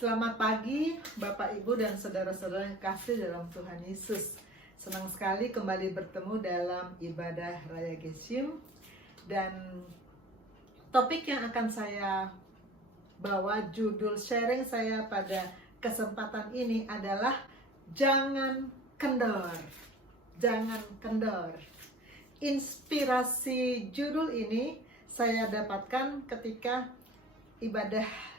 Selamat pagi Bapak Ibu dan saudara-saudara yang kasih dalam Tuhan Yesus. Senang sekali kembali bertemu dalam ibadah Raya Gesim. Dan topik yang akan saya bawa, judul sharing saya pada kesempatan ini adalah Jangan Kendor. Jangan kendor. Inspirasi judul ini saya dapatkan ketika ibadah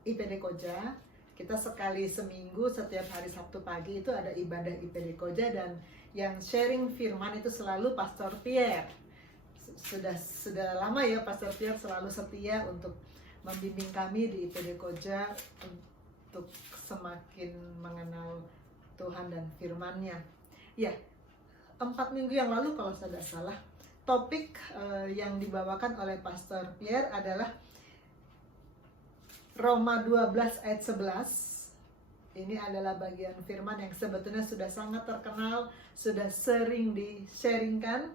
IPD Koja. Kita sekali seminggu, setiap hari Sabtu pagi itu ada ibadah IPD Koja, dan yang sharing firman itu selalu Pastor Pierre. Sudah lama ya Pastor Pierre selalu setia untuk membimbing kami di IPD Koja untuk semakin mengenal Tuhan dan firman-Nya. Ya, 4 minggu yang lalu kalau saya tidak salah, topik yang dibawakan oleh Pastor Pierre adalah Roma 12 ayat 11. Ini adalah bagian firman yang sebetulnya sudah sangat terkenal, sudah sering di-sharingkan.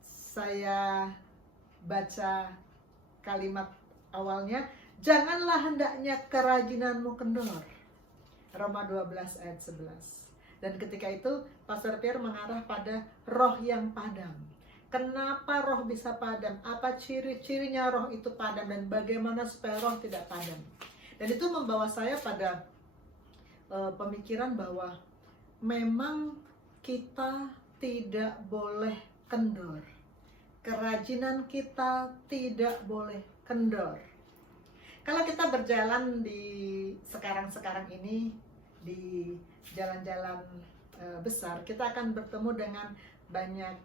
Saya baca kalimat awalnya, janganlah hendaknya kerajinanmu kendor. Roma 12 ayat 11. Dan ketika itu Pastor Pierre mengarah pada roh yang padam. Kenapa roh bisa padam? Apa ciri-cirinya roh itu padam dan bagaimana supaya roh tidak padam? Dan itu membawa saya pada pemikiran bahwa memang kita tidak boleh kendor. Kerajinan kita tidak boleh kendor. Kalau kita berjalan di sekarang ini, di jalan-jalan besar, kita akan bertemu dengan banyak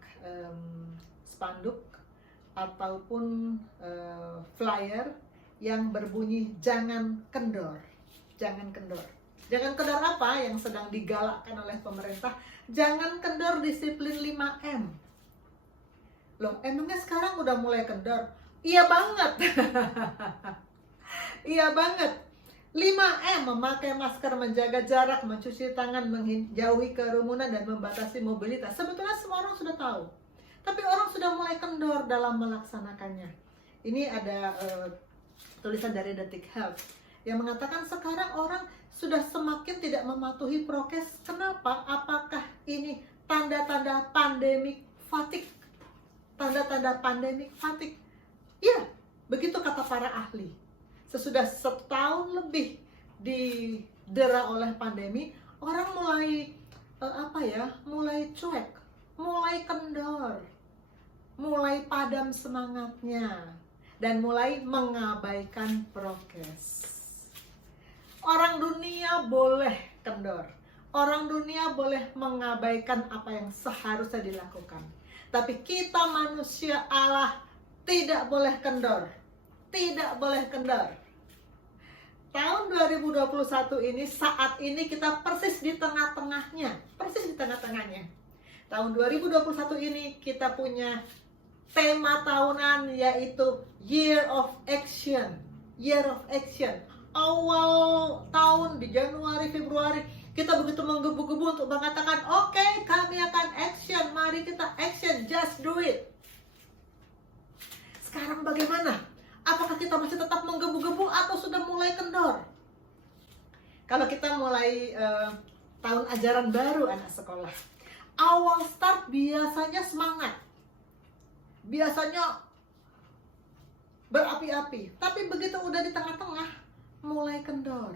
spanduk ataupun flyer yang berbunyi jangan kendor. Jangan kendor. Jangan kendor apa yang sedang digalakkan oleh pemerintah? Jangan kendor disiplin 5M. Loh, emangnya sekarang udah mulai kendor? Iya banget. Iya banget. 5M, memakai masker, menjaga jarak, mencuci tangan, menjauhi kerumunan, dan membatasi mobilitas. Sebetulnya semua orang sudah tahu, tapi orang sudah mulai kendor dalam melaksanakannya. Ini ada tulisan dari Detik Health yang mengatakan sekarang orang sudah semakin tidak mematuhi prokes. Kenapa? Apakah ini tanda-tanda pandemik fatigue? Tanda-tanda pandemik fatigue? Ya, begitu kata para ahli. Sesudah setahun lebih didera oleh pandemi, orang mulai mulai cuek, mulai kendor, mulai padam semangatnya, dan mulai mengabaikan prokes. Orang dunia boleh kendor, orang dunia boleh mengabaikan apa yang seharusnya dilakukan, tapi kita manusia Allah tidak boleh kendor. Tidak boleh kendor. Tahun 2021 ini, saat ini kita persis di tengah-tengahnya. Persis di tengah-tengahnya. Tahun 2021 ini kita punya tema tahunan, yaitu Year of Action. Year of Action. Awal tahun di Januari, Februari, kita begitu menggebu-gebu untuk mengatakan, oke, kami akan action. Mari kita action, just do it. Sekarang bagaimana? Apakah kita masih tetap menggebu-gebu atau sudah mulai kendor? Kalau kita mulai tahun ajaran baru anak sekolah, awal start biasanya semangat, biasanya berapi-api, tapi begitu udah di tengah-tengah mulai kendor.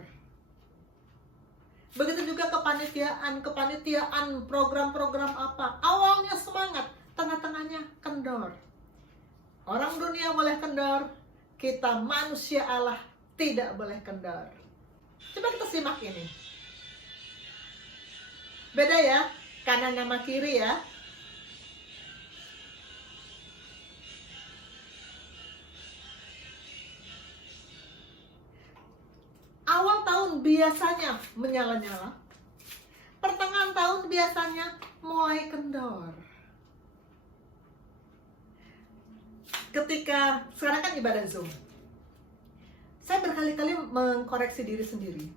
Begitu juga kepanitiaan program-program apa, awalnya semangat, tengah-tengahnya kendor. Orang dunia boleh kendor, kita manusia Allah tidak boleh kendor. Coba kita simak ini. Beda ya, kanan sama kiri ya. Awal tahun biasanya menyala-nyala. Pertengahan tahun biasanya mulai kendor. Ketika sekarang kan ibadah Zoom, saya berkali-kali mengkoreksi diri sendiri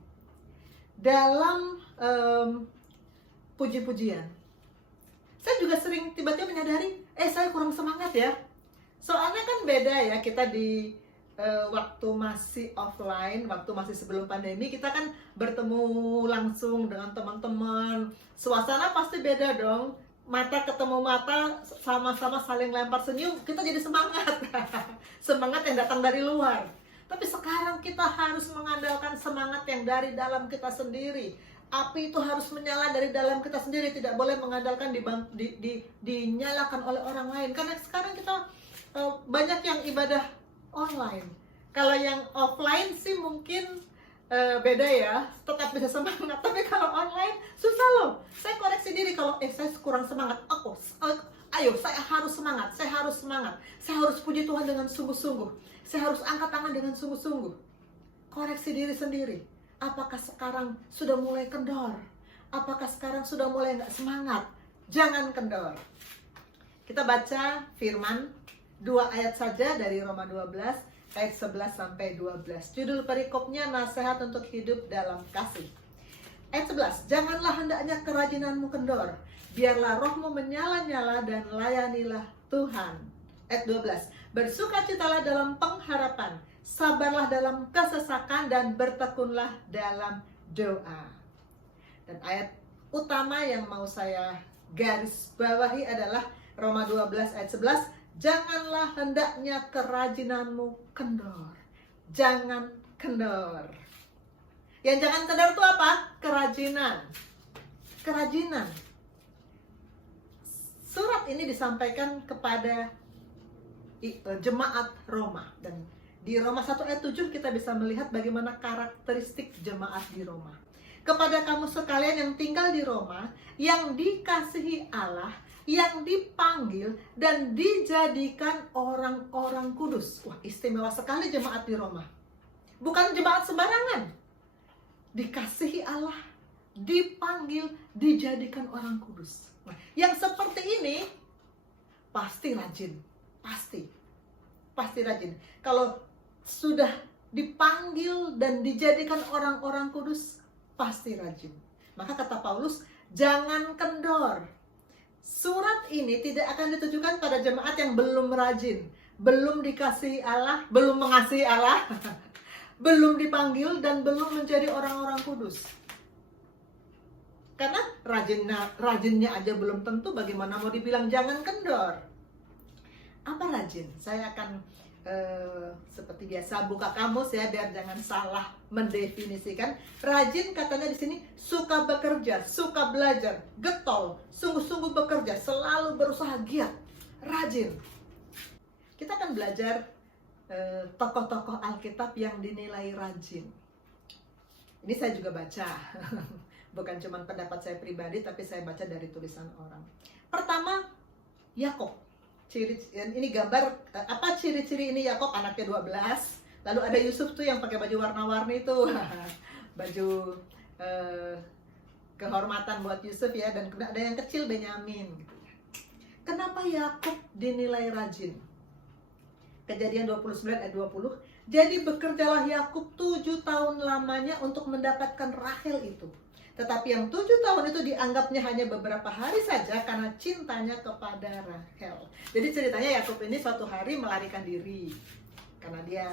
dalam puji-pujian. Saya juga sering tiba-tiba menyadari, saya kurang semangat ya. Soalnya kan beda ya, kita di waktu masih offline, waktu masih sebelum pandemi, kita kan bertemu langsung dengan teman-teman. Suasana pasti beda dong. Mata ketemu mata, sama-sama saling lempar senyum, kita jadi semangat. Semangat yang datang dari luar. Tapi sekarang kita harus mengandalkan semangat yang dari dalam kita sendiri. Api itu harus menyala dari dalam kita sendiri, tidak boleh mengandalkan dinyalakan oleh orang lain. Karena sekarang kita banyak yang ibadah online. Kalau yang offline sih mungkin beda ya, tetap bisa semangat. Tapi kalau online susah loh. Saya koreksi diri kalau saya kurang semangat. Ayo saya harus semangat, saya harus semangat. Saya harus puji Tuhan dengan sungguh-sungguh. Saya harus angkat tangan dengan sungguh-sungguh. Koreksi diri sendiri. Apakah sekarang sudah mulai kendor? Apakah sekarang sudah mulai nggak semangat? Jangan kendor. Kita baca firman 2 ayat saja dari Roma 12 ayat 11 sampai 12. Judul perikopnya nasihat untuk hidup dalam kasih. Ayat 11, janganlah hendaknya kerajinanmu kendor, biarlah rohmu menyala-nyala dan layanilah Tuhan. Ayat 12, bersukacitalah dalam pengharapan, sabarlah dalam kesesakan dan bertekunlah dalam doa. Dan ayat utama yang mau saya garis bawahi adalah Roma 12 ayat 11, janganlah hendaknya kerajinanmu kendor. Jangan kendor. Yang jangan kendor itu apa? Kerajinan. Kerajinan. Surat ini disampaikan kepada jemaat Roma. Dan di Roma 1 ayat 7 kita bisa melihat bagaimana karakteristik jemaat di Roma. Kepada kamu sekalian yang tinggal di Roma, yang dikasihi Allah, yang dipanggil dan dijadikan orang-orang kudus. Wah, istimewa sekali jemaat di Roma. Bukan jemaat sembarangan. Dikasihi Allah, dipanggil, dijadikan orang kudus. Nah, yang seperti ini pasti rajin. Pasti rajin. Kalau sudah dipanggil dan dijadikan orang-orang kudus, pasti rajin. Maka kata Paulus, jangan kendor. Surat ini tidak akan ditujukan pada jemaat yang belum rajin, belum dikasihi Allah, belum mengasihi Allah, belum dipanggil dan belum menjadi orang-orang kudus. Karena rajinnya aja belum tentu, bagaimana mau dibilang jangan kendor. Apa rajin? Saya akan seperti biasa buka kamus ya, biar jangan salah mendefinisikan. Rajin katanya di sini suka bekerja, suka belajar, getol, sungguh-sungguh bekerja, selalu berusaha giat, rajin. Kita akan belajar tokoh-tokoh Alkitab yang dinilai rajin. Ini saya juga baca, bukan cuma pendapat saya pribadi, tapi saya baca dari tulisan orang. Pertama, Yakob. Ini gambar apa ciri-ciri ini Yakob, anaknya 12. Lalu ada Yusuf tuh yang pakai baju warna-warni tuh. Baju kehormatan buat Yusuf ya, dan ada yang kecil Benyamin gitu. Kenapa Yakob dinilai rajin? Kejadian 29 ayat 20. Jadi bekerjalah Yakub 7 tahun lamanya untuk mendapatkan Rahel itu. Tetapi yang 7 tahun itu dianggapnya hanya beberapa hari saja karena cintanya kepada Rahel. Jadi ceritanya Yakub ini suatu hari melarikan diri karena dia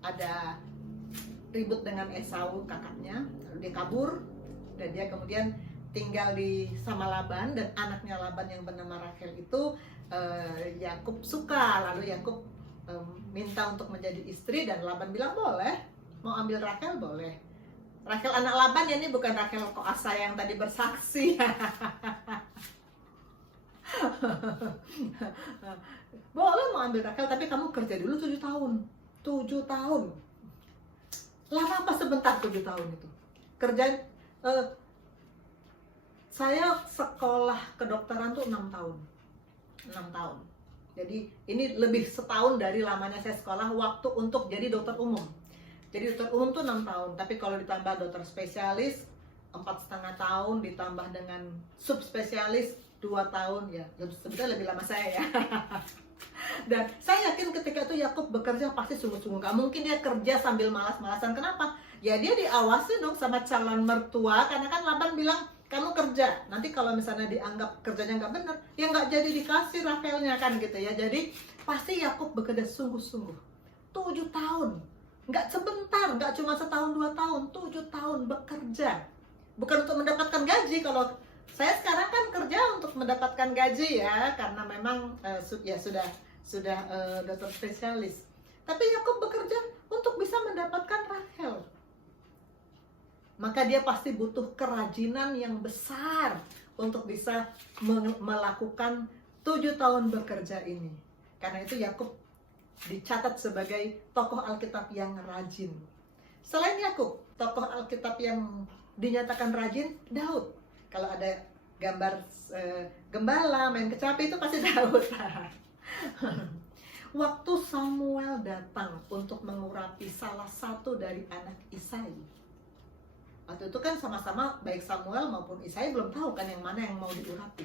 ada ribut dengan Esau kakaknya. Lalu dia kabur dan dia kemudian tinggal sama Laban, dan anaknya Laban yang bernama Rahel itu Yakub suka. Lalu Yakub minta untuk menjadi istri dan Laban bilang boleh, mau ambil Rahel boleh. Rahel anak Laban ya, ini bukan Rahel koasa yang tadi bersaksi. Boleh mau ambil Rahel, tapi kamu kerja dulu 7 tahun. 7 tahun. Lama apa sebentar 7 tahun itu? Kerjaan saya sekolah kedokteran tuh 6 tahun. 6 tahun. Jadi ini lebih setahun dari lamanya saya sekolah waktu untuk jadi dokter umum. Jadi dokter umum tuh 6 tahun, tapi kalau ditambah dokter spesialis 4,5 tahun, ditambah dengan subspesialis 2 tahun ya, sebetulnya lebih lama saya ya. Dan saya yakin ketika itu Yakub bekerja pasti sungguh-sungguh, gak mungkin dia kerja sambil malas-malasan. Kenapa? Ya dia diawasi dong sama calon mertua, karena kan Laban bilang kamu kerja, nanti kalau misalnya dianggap kerjanya nggak benar, ya nggak jadi dikasih Rahelnya kan gitu ya. Jadi pasti Yakub bekerja sungguh-sungguh 7 tahun. Nggak sebentar, nggak cuma setahun 2 tahun, 7 tahun bekerja. Bukan untuk mendapatkan gaji. Kalau saya sekarang kan kerja untuk mendapatkan gaji ya, karena memang sudah dokter spesialis. Tapi Yakub bekerja untuk bisa mendapatkan Rahel. Maka dia pasti butuh kerajinan yang besar untuk bisa melakukan 7 tahun bekerja ini. Karena itu Yakub dicatat sebagai tokoh Alkitab yang rajin. Selain Yakub, tokoh Alkitab yang dinyatakan rajin, Daud. Kalau ada gambar gembala main kecapi itu pasti Daud. Waktu Samuel datang untuk mengurapi salah satu dari anak Isai, waktu itu kan sama-sama baik Samuel maupun Isai belum tahu kan yang mana yang mau diurapi.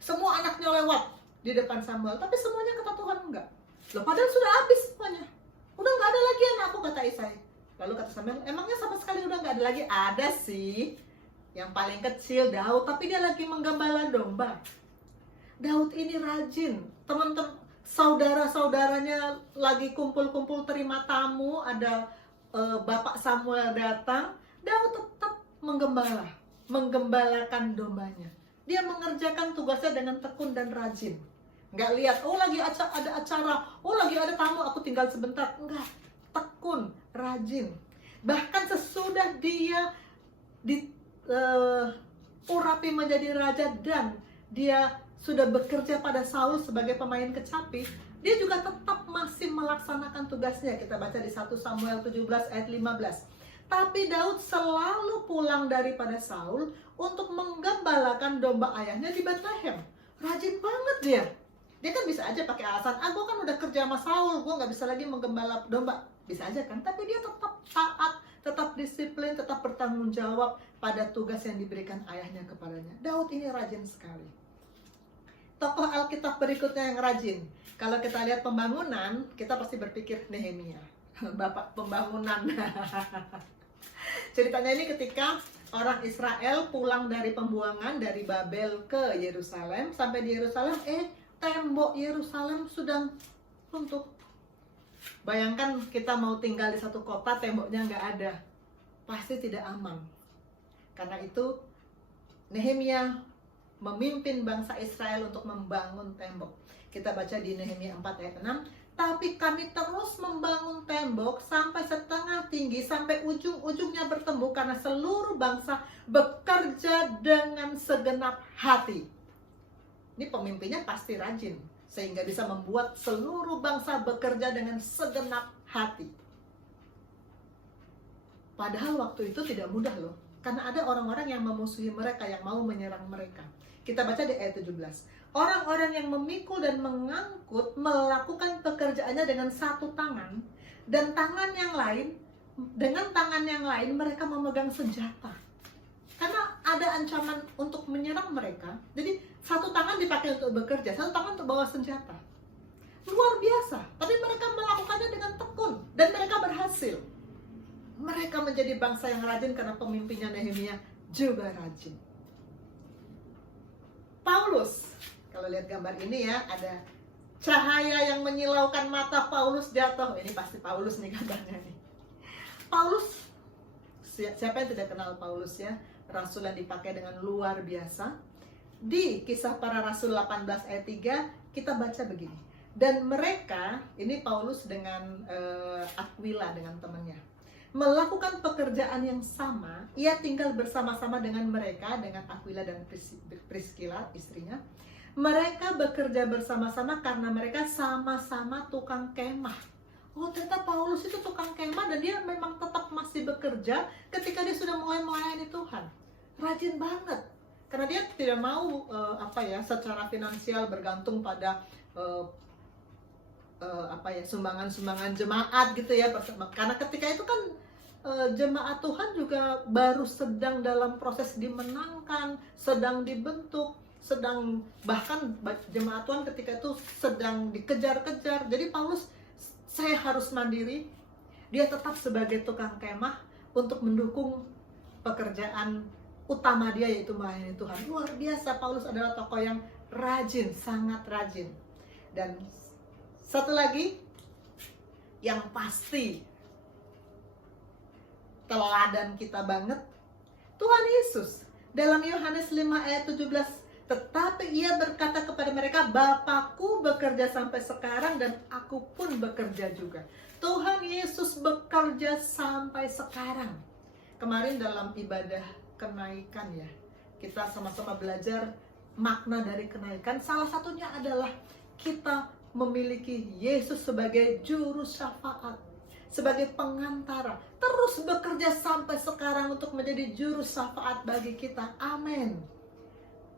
Semua anaknya lewat di depan Samuel, tapi semuanya kata Tuhan enggak. Loh, padahal sudah habis semuanya. Udah nggak ada lagi anakku, kata Isai. Lalu kata Samuel, emangnya sama sekali udah nggak ada lagi? Ada sih, yang paling kecil Daud, tapi dia lagi menggembala domba. Daud ini rajin. Teman-teman, saudara-saudaranya lagi kumpul-kumpul terima tamu, ada Bapak Samuel datang, Daud tetap menggembalakan dombanya. Dia mengerjakan tugasnya dengan tekun dan rajin. Nggak lihat, oh lagi ada acara, oh lagi ada tamu, aku tinggal sebentar. Enggak, tekun, rajin. Bahkan sesudah dia urapi menjadi raja dan dia sudah bekerja pada Saul sebagai pemain kecapi, dia juga tetap masih melaksanakan tugasnya. Kita baca di 1 Samuel 17 ayat 15. Tapi Daud selalu pulang daripada Saul untuk menggembalakan domba ayahnya di Bethlehem. Rajin banget dia. Dia kan bisa aja pakai alasan, gue kan udah kerja sama Saul, gue nggak bisa lagi menggembala domba. Bisa aja kan, tapi dia tetap taat, tetap disiplin, tetap bertanggung jawab pada tugas yang diberikan ayahnya kepadanya. Daud ini rajin sekali. Tokoh Alkitab berikutnya yang rajin. Kalau kita lihat pembangunan, kita pasti berpikir Nehemia, bapak pembangunan. Ceritanya ini ketika orang Israel pulang dari pembuangan dari Babel ke Yerusalem. Sampai di Yerusalem, tembok Yerusalem sudah runtuh. Bayangkan kita mau tinggal di satu kota, temboknya nggak ada. Pasti tidak aman. Karena itu Nehemia memimpin bangsa Israel untuk membangun tembok. Kita baca di Nehemia 4 ayat 6. Tapi kami terus membangun tembok sampai setengah tinggi, sampai ujung-ujungnya bertembok, karena seluruh bangsa bekerja dengan segenap hati. Ini pemimpinnya pasti rajin, sehingga bisa membuat seluruh bangsa bekerja dengan segenap hati. Padahal waktu itu tidak mudah loh, karena ada orang-orang yang memusuhi mereka, yang mau menyerang mereka. Kita baca di ayat 17. Orang-orang yang memikul dan mengangkut melakukan pekerjaannya dengan satu tangan, dan dengan tangan yang lain mereka memegang senjata. Karena ada ancaman untuk menyerang mereka, jadi satu tangan dipakai untuk bekerja, satu tangan untuk bawa senjata. Luar biasa, tapi mereka melakukannya dengan tekun, dan mereka berhasil. Mereka menjadi bangsa yang rajin karena pemimpinnya Nehemia juga rajin. Paulus, kalau lihat gambar ini ya, ada cahaya yang menyilaukan mata Paulus jatuh. Ini pasti Paulus nih gambarnya nih. Paulus, siapa yang tidak kenal Paulus ya? Rasul yang dipakai dengan luar biasa. Di Kisah Para Rasul 18 ayat 3 kita baca begini. Dan mereka, ini Paulus dengan Aquila, dengan temannya, melakukan pekerjaan yang sama. Ia tinggal bersama-sama dengan mereka, dengan Aquila dan Priscilla, istrinya. Mereka bekerja bersama-sama karena mereka sama-sama tukang kemah. Oh, ternyata Paulus itu tukang kemah, dan dia memang tetap masih bekerja ketika dia sudah mulai melayani Tuhan. Rajin banget, karena dia tidak mau secara finansial bergantung pada sumbangan-sumbangan jemaat gitu ya. Karena ketika itu kan jemaat Tuhan juga baru sedang dalam proses dimenangkan, sedang dibentuk, bahkan jemaat Tuhan ketika itu sedang dikejar-kejar. Jadi Paulus, saya harus mandiri. Dia tetap sebagai tukang kemah untuk mendukung pekerjaan utama dia, yaitu melayani Tuhan. Luar biasa, Paulus adalah tokoh yang rajin, sangat rajin. Dan satu lagi yang pasti teladan kita banget Tuhan Yesus. Dalam Yohanes 5 ayat 17, tetapi ia berkata kepada mereka, Bapakku bekerja sampai sekarang dan aku pun bekerja juga. Tuhan Yesus bekerja sampai sekarang. Kemarin dalam ibadah kenaikan ya, kita sama-sama belajar makna dari kenaikan. Salah satunya adalah kita memiliki Yesus sebagai juru syafaat, sebagai pengantara, terus bekerja sampai sekarang untuk menjadi juru syafaat bagi kita. Amin.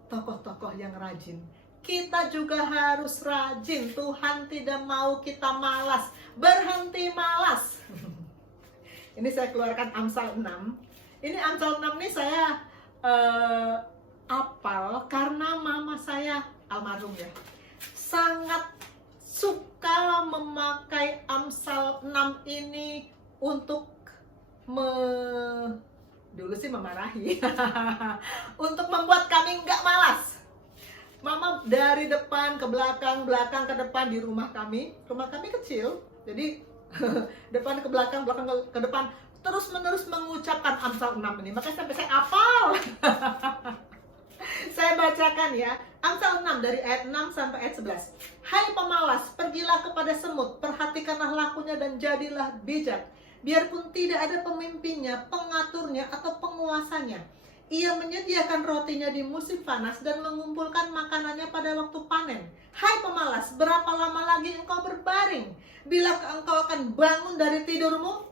Tokoh-tokoh yang rajin, kita juga harus rajin. Tuhan tidak mau kita malas. Berhenti malas. Ini saya keluarkan Amsal 6. Ini Amsal 6 nih saya apal karena mama saya almarhum ya, sangat suka memakai Amsal 6 ini untuk dulu sih memarahi untuk membuat kami nggak malas. Mama dari depan ke belakang, belakang ke depan di rumah kami kecil, jadi depan ke belakang, belakang ke depan, terus menerus mengucapkan Amsal 6 ini. Makanya sampai saya hafal. Saya bacakan ya, Amsal 6 dari ayat 6 sampai ayat 11. Hai pemalas, pergilah kepada semut, perhatikanlah lakunya dan jadilah bijak. Biarpun tidak ada pemimpinnya, pengaturnya, atau penguasanya, ia menyediakan rotinya di musim panas dan mengumpulkan makanannya pada waktu panen. Hai pemalas, berapa lama lagi engkau berbaring? Bilakah engkau akan bangun dari tidurmu?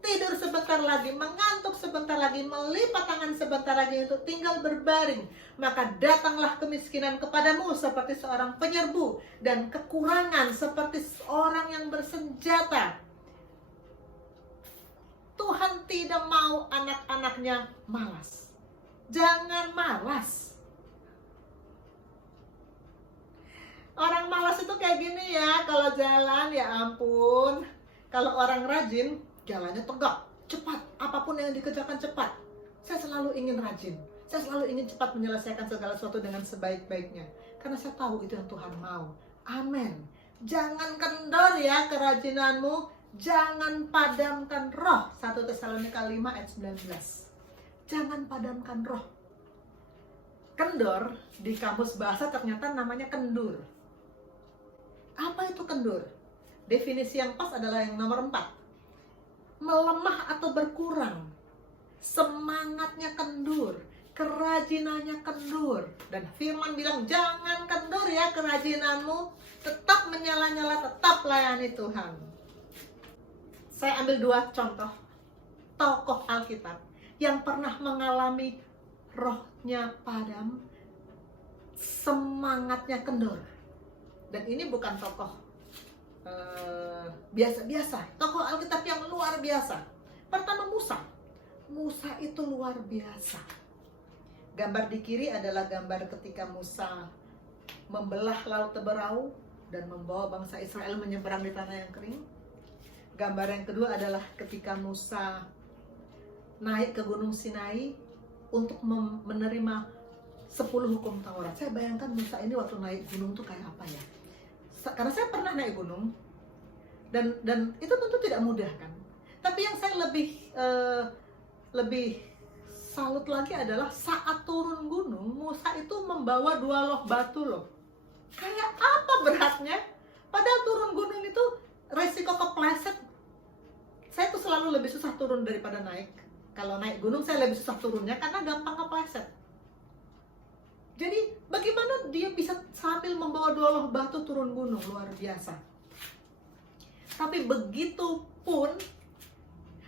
Tidur sebentar lagi, mengantuk sebentar lagi, melipat tangan sebentar lagi untuk tinggal berbaring. Maka datanglah kemiskinan kepadamu seperti seorang penyerbu, dan kekurangan seperti seorang yang bersenjata. Tuhan tidak mau anak-anaknya malas. Jangan malas. Orang malas itu kayak gini ya, kalau jalan ya ampun. Kalau orang rajin, jalannya tegak, cepat. Apapun yang dikerjakan cepat. Saya selalu ingin rajin. Saya selalu ingin cepat menyelesaikan segala sesuatu dengan sebaik-baiknya. Karena saya tahu itu yang Tuhan mau. Amin. Jangan kendor ya kerajinanmu. Jangan padamkan roh. 1 Tesalonika 5 ayat 19. Jangan padamkan roh. Kendor di kamus bahasa ternyata namanya kendur. Apa itu kendur? Definisi yang pas adalah yang nomor 4. Melemah atau berkurang. Semangatnya kendur. Kerajinannya kendur. Dan firman bilang jangan kendur ya kerajinanmu. Tetap menyala-nyala, tetap layani Tuhan. Saya ambil 2 contoh tokoh Alkitab yang pernah mengalami rohnya padam, semangatnya kendor. Dan ini bukan tokoh biasa-biasa, tokoh Alkitab yang luar biasa. Pertama Musa. Musa itu luar biasa. Gambar di kiri adalah gambar ketika Musa membelah laut Teberau dan membawa bangsa Israel menyeberang di tanah yang kering. Gambar yang kedua adalah ketika Musa naik ke Gunung Sinai untuk menerima 10 hukum Taurat. Saya bayangkan Musa ini waktu naik gunung tuh kayak apa ya? Karena saya pernah naik gunung dan itu tentu tidak mudah kan. Tapi yang saya lebih salut lagi adalah saat turun gunung, Musa itu membawa 2 loh batu loh. Kayak apa beratnya? Padahal turun gunung itu resiko kepleset. Saya tuh selalu lebih susah turun daripada naik. Kalau naik gunung saya lebih susah turunnya karena gampang kepleset. Jadi bagaimana dia bisa sambil membawa 2 loh batu turun gunung? Luar biasa. Tapi begitu pun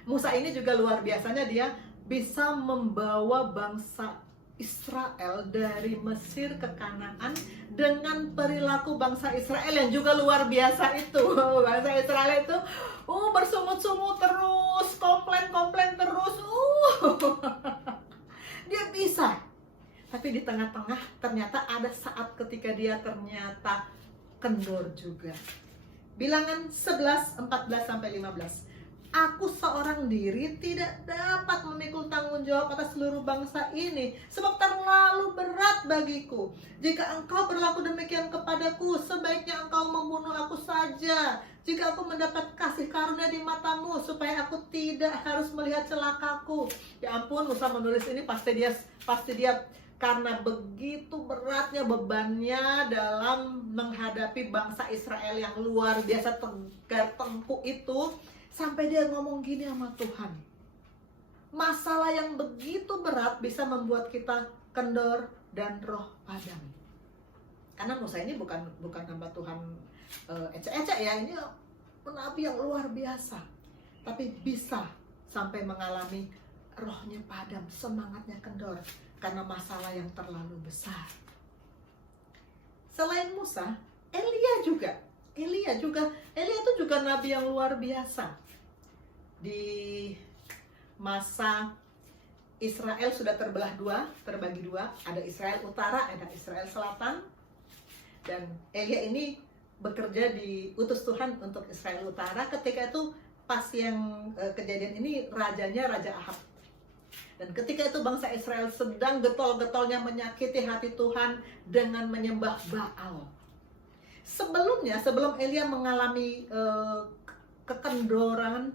Musa ini juga luar biasanya, dia bisa membawa bangsa Israel dari Mesir ke Kanaan dengan perilaku bangsa Israel yang juga luar biasa itu. Bangsa Israel itu bersungut-sungut terus, komplain terus. Dia bisa. Tapi di tengah-tengah ternyata ada saat ketika dia ternyata kendor juga. Bilangan 11, 14 sampai 15. Aku seorang diri tidak dapat memikul tanggung jawab atas seluruh bangsa ini, sebab terlalu berat bagiku. Jika engkau berlaku demikian kepadaku, sebaiknya engkau membunuh aku saja. Jika aku mendapat kasih karunia di matamu, supaya aku tidak harus melihat celakaku. Ya ampun, Musa menulis ini pasti dia karena begitu beratnya bebannya dalam menghadapi bangsa Israel yang luar biasa tengku itu, sampai dia ngomong gini sama Tuhan. Masalah yang begitu berat bisa membuat kita kendor dan roh padam. Karena Musa ini bukan hamba Tuhan ecek-ecek ya, ini nabi yang luar biasa, tapi bisa sampai mengalami rohnya padam, semangatnya kendor karena masalah yang terlalu besar. Selain Musa, Elia itu juga nabi yang luar biasa. Di masa Israel sudah terbagi dua, ada Israel Utara, ada Israel Selatan. Dan Elia ini bekerja diutus Tuhan untuk Israel Utara. Ketika itu pas yang kejadian ini rajanya Raja Ahab. Dan ketika itu bangsa Israel sedang getol-getolnya menyakiti hati Tuhan dengan menyembah Baal. Sebelum Elia mengalami kekendoran,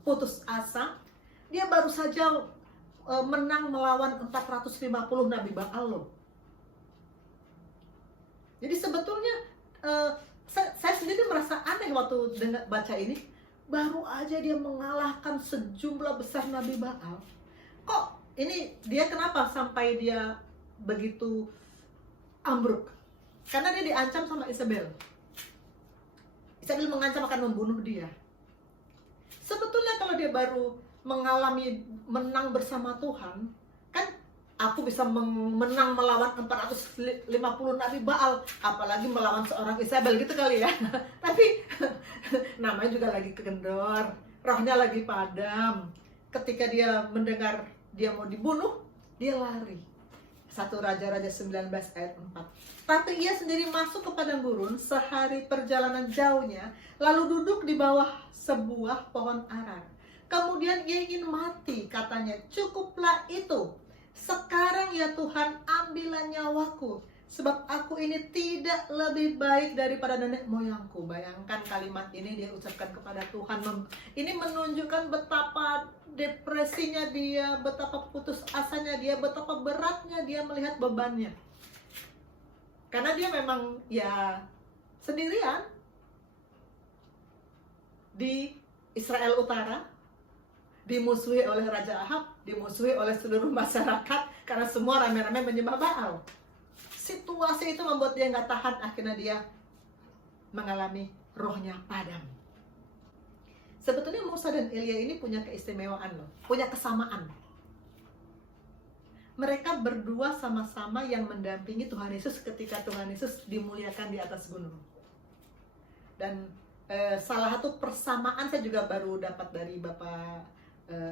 putus asa, dia baru saja menang melawan 450 nabi Baal loh. Jadi sebetulnya saya sendiri merasa aneh waktu baca ini. Baru aja dia mengalahkan sejumlah besar nabi Baal. Kok ini dia kenapa sampai dia begitu ambruk? Karena dia diancam sama Isabel. Isabel mengancam akan membunuh dia. Sebetulnya kalau dia baru mengalami menang bersama Tuhan, kan aku bisa menang melawan 450 nabi Baal, apalagi melawan seorang Isabel gitu kali ya. Tapi namanya juga lagi kendor, rohnya lagi padam. Ketika dia mendengar dia mau dibunuh, dia lari. 1 Raja-Raja 19 ayat 4. Tapi ia sendiri masuk ke padang gurun sehari perjalanan jauhnya, lalu duduk di bawah sebuah pohon arar. Kemudian ia ingin mati, katanya, cukuplah itu. Sekarang ya Tuhan, ambillah nyawaku, sebab aku ini tidak lebih baik daripada nenek moyangku. Bayangkan kalimat ini dia ucapkan kepada Tuhan. Ini menunjukkan betapa depresinya dia, betapa putus asanya dia, betapa beratnya dia melihat bebannya. Karena dia memang ya sendirian di Israel Utara, dimusuhi oleh Raja Ahab, dimusuhi oleh seluruh masyarakat karena semua rame-rame menyembah Baal. Situasi itu membuat dia nggak tahan, akhirnya dia mengalami rohnya padam. Sebetulnya Musa dan Elia ini punya keistimewaan loh, punya kesamaan. Mereka berdua sama-sama yang mendampingi Tuhan Yesus ketika Tuhan Yesus dimuliakan di atas gunung. Dan salah satu persamaan saya juga baru dapat dari Bapak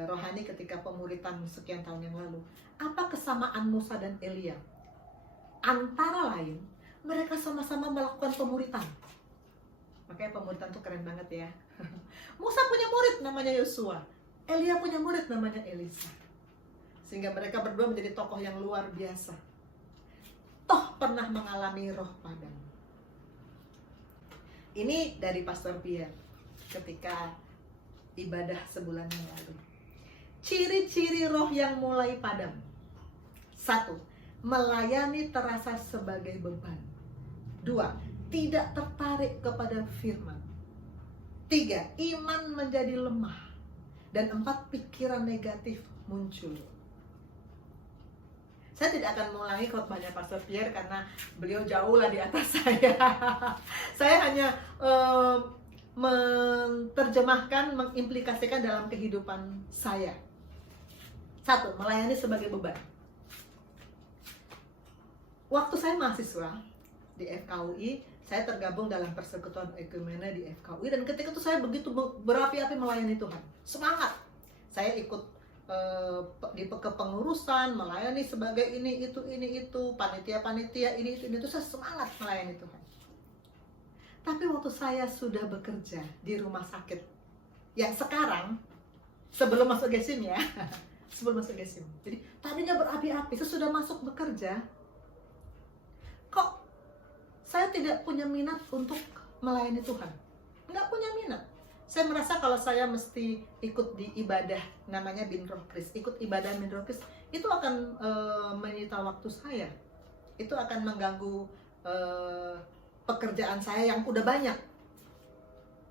Rohani ketika pemuritan sekian tahun yang lalu. Apa kesamaan Musa dan Elia? Antara lain, mereka sama-sama melakukan pemuritan. Makanya pemuritan tuh keren banget ya. Musa punya murid namanya Yosua, Elia punya murid namanya Elisa. Sehingga mereka berdua menjadi tokoh yang luar biasa. Toh pernah mengalami roh padam. Ini dari Pastor Pierre ketika ibadah sebulan yang lalu. Ciri-ciri roh yang mulai padam. 1. Melayani terasa sebagai beban. 2. Tidak tertarik kepada firman. 3. Iman menjadi lemah. Dan 4. Pikiran negatif muncul. Saya tidak akan mengulangi khotbahnya Pastor Pierre karena beliau jauh lah di atas saya. Saya hanya menerjemahkan, mengimplikasikan dalam kehidupan saya. 1. Melayani sebagai beban. Waktu saya mahasiswa di FKUI, saya tergabung dalam persekutuan ekumene di FKUI, dan ketika itu saya begitu berapi-api melayani Tuhan. Semangat. Saya ikut di kepengurusan, melayani sebagai ini itu, panitia ini itu saya semangat melayani Tuhan. Tapi waktu saya sudah bekerja di rumah sakit yang sekarang, sebelum masuk Gesim ya, sebelum masuk Gesim. Jadi tadinya berapi-api, sesudah masuk bekerja, kok saya tidak punya minat untuk melayani Tuhan. Nggak punya minat. Saya merasa kalau saya mesti ikut di ibadah namanya Binroh Kris, ikut ibadah Binroh Kris, itu akan menyita waktu saya. Itu akan mengganggu pekerjaan saya yang udah banyak.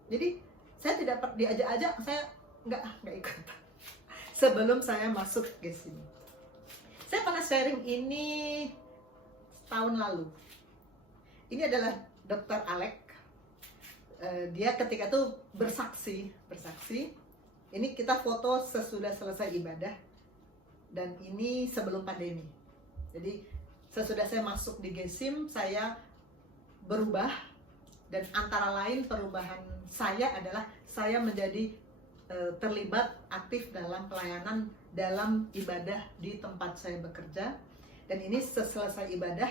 Jadi saya tidak diajak-ajak, saya nggak ikut. Sebelum saya masuk ke sini, saya pernah sharing ini tahun lalu. Ini adalah Dr. Alek. Dia ketika itu bersaksi. Ini kita foto sesudah selesai ibadah, dan ini sebelum pandemi. Jadi sesudah saya masuk di Gesim, saya berubah, dan antara lain perubahan saya adalah saya menjadi terlibat aktif dalam pelayanan dalam ibadah di tempat saya bekerja. Dan ini selesai ibadah,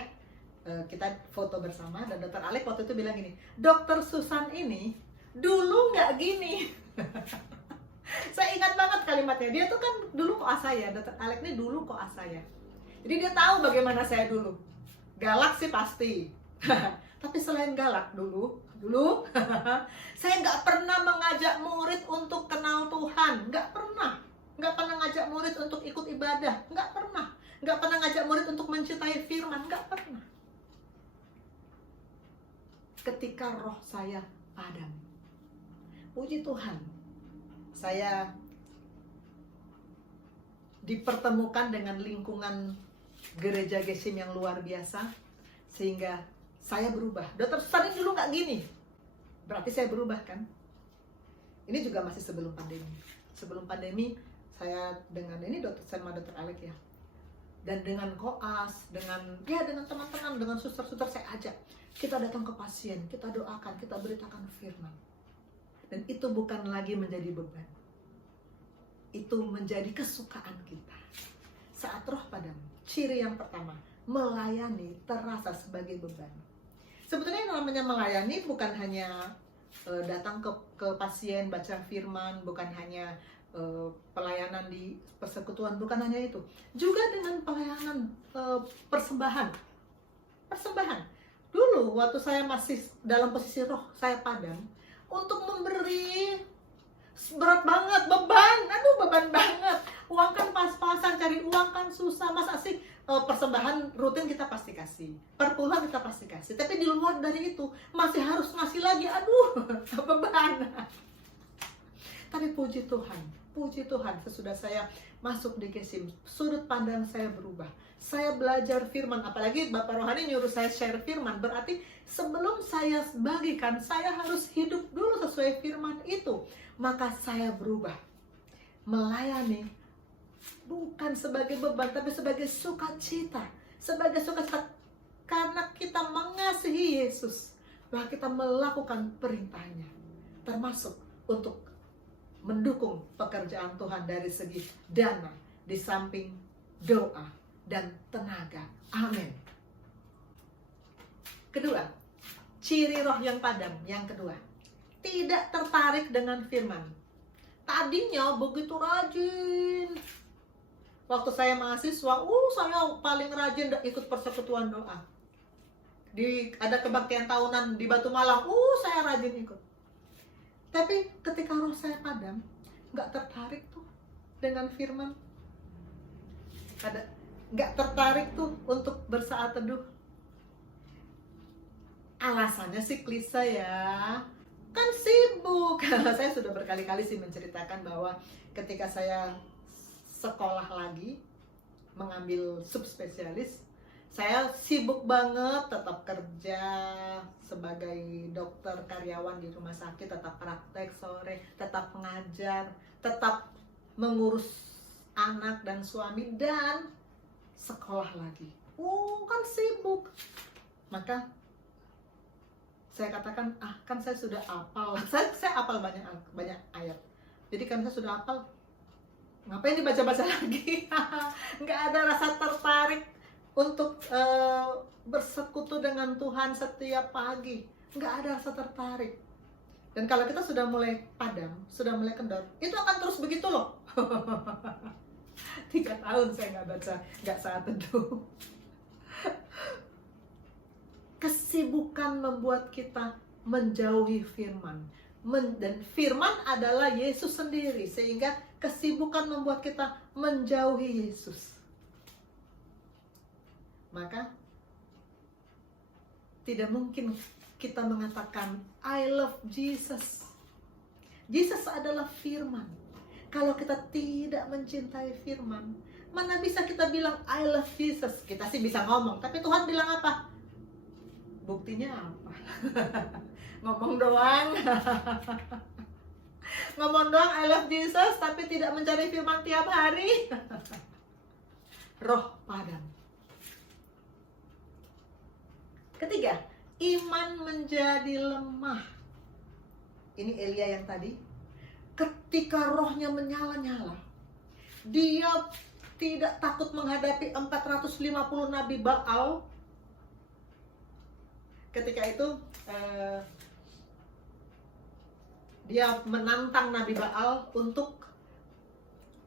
kita foto bersama, dan Dr. Alek waktu itu bilang gini, Dr. Susan ini dulu nggak gini. Saya ingat banget kalimatnya. Dia tuh kan dulu koas saya, Dr. Alek ini dulu koas saya. Jadi dia tahu bagaimana saya dulu. Galak sih pasti. Tapi selain galak dulu saya nggak pernah mengajak murid untuk kenal Tuhan, nggak pernah ngajak murid untuk ikut ibadah, nggak pernah ngajak murid untuk mencintai firman, nggak pernah. Ketika roh saya padam, puji Tuhan, saya dipertemukan dengan lingkungan gereja Gesim yang luar biasa, sehingga saya berubah. Dokter Susan dulu nggak gini, berarti saya berubah kan? Ini juga masih sebelum pandemi. Sebelum pandemi saya dengan ini sama Dokter Alek ya, dan dengan koas, dengan teman-teman, dengan suster-suster saya ajak, kita datang ke pasien, kita doakan, kita beritakan firman. Dan itu bukan lagi menjadi beban, itu menjadi kesukaan kita. Saat roh padam, ciri yang pertama, melayani terasa sebagai beban. Sebetulnya yang namanya melayani bukan hanya datang ke pasien, baca firman, bukan hanya pelayanan di persekutuan, bukan hanya itu. Juga dengan pelayanan persembahan. Dulu waktu saya masih dalam posisi roh saya padam, untuk memberi berat banget, beban banget. Uang kan pas-pasan, cari uang kan susah. Masa sih persembahan rutin kita pasti kasih, perpuluhan kita pasti kasih, tapi di luar dari itu masih harus ngasih lagi, beban. Tapi puji Tuhan, sesudah saya masuk di Gesim, sudut pandang saya berubah. Saya belajar firman, apalagi Bapak Rohani nyuruh saya share firman, berarti sebelum saya bagikan, saya harus hidup dulu sesuai firman itu. Maka saya berubah, melayani bukan sebagai beban, tapi sebagai sukacita. Karena kita mengasihi Yesus, bahwa kita melakukan perintahnya, termasuk untuk mendukung pekerjaan Tuhan dari segi dana, di samping doa dan tenaga. Amin. Kedua, ciri roh yang padam yang kedua, tidak tertarik dengan firman. Tadinya begitu rajin. Waktu saya mahasiswa, saya paling rajin ikut persekutuan doa. Ada kebaktian tahunan di Batu Malang, saya rajin ikut. Tapi ketika roh saya padam, nggak tertarik tuh dengan firman. Nggak tertarik tuh untuk bersaat teduh. Alasannya sih klise ya, kan sibuk. Saya sudah berkali-kali sih menceritakan bahwa ketika saya sekolah lagi, mengambil subspesialis, saya sibuk banget, tetap kerja sebagai dokter karyawan di rumah sakit, tetap praktek sore, tetap mengajar, tetap mengurus anak dan suami, dan sekolah lagi. Kan sibuk. Maka saya katakan, kan saya sudah hafal. Saya hafal banyak ayat. Jadi kan saya sudah hafal, ngapain dibaca-baca lagi? Nggak ada rasa tertarik untuk bersekutu dengan Tuhan setiap pagi. Nggak ada rasa tertarik. Dan kalau kita sudah mulai padam, sudah mulai kendor, itu akan terus begitu loh. 3 tahun saya nggak baca, nggak saat teduh. Kesibukan membuat kita menjauhi firman. Dan firman adalah Yesus sendiri, sehingga kesibukan membuat kita menjauhi Yesus. Maka tidak mungkin kita mengatakan I love Jesus. Jesus adalah firman. Kalau kita tidak mencintai firman, mana bisa kita bilang I love Jesus? Kita sih bisa ngomong, tapi Tuhan bilang apa? Buktinya apa? Ngomong doang. Ngomong doang I love Jesus, tapi tidak mencari firman tiap hari. Roh padam. Ketiga, iman menjadi lemah. Ini Elia yang tadi. Ketika rohnya menyala-nyala, dia tidak takut menghadapi 450 nabi Baal. Ketika itu dia menantang Nabi Baal untuk,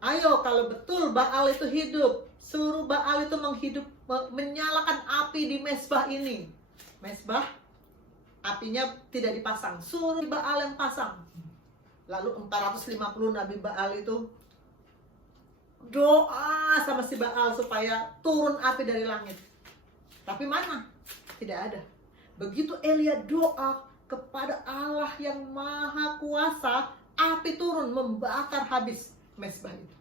ayo kalau betul Baal itu hidup, suruh Baal itu menyalakan api di mezbah ini. Mezbah, apinya tidak dipasang, suruh Baal yang pasang. Lalu 450 Nabi Baal itu doa sama si Baal supaya turun api dari langit. Tapi mana? Tidak ada. Begitu Elia doa kepada Allah yang maha kuasa, api turun membakar habis mezbah itu.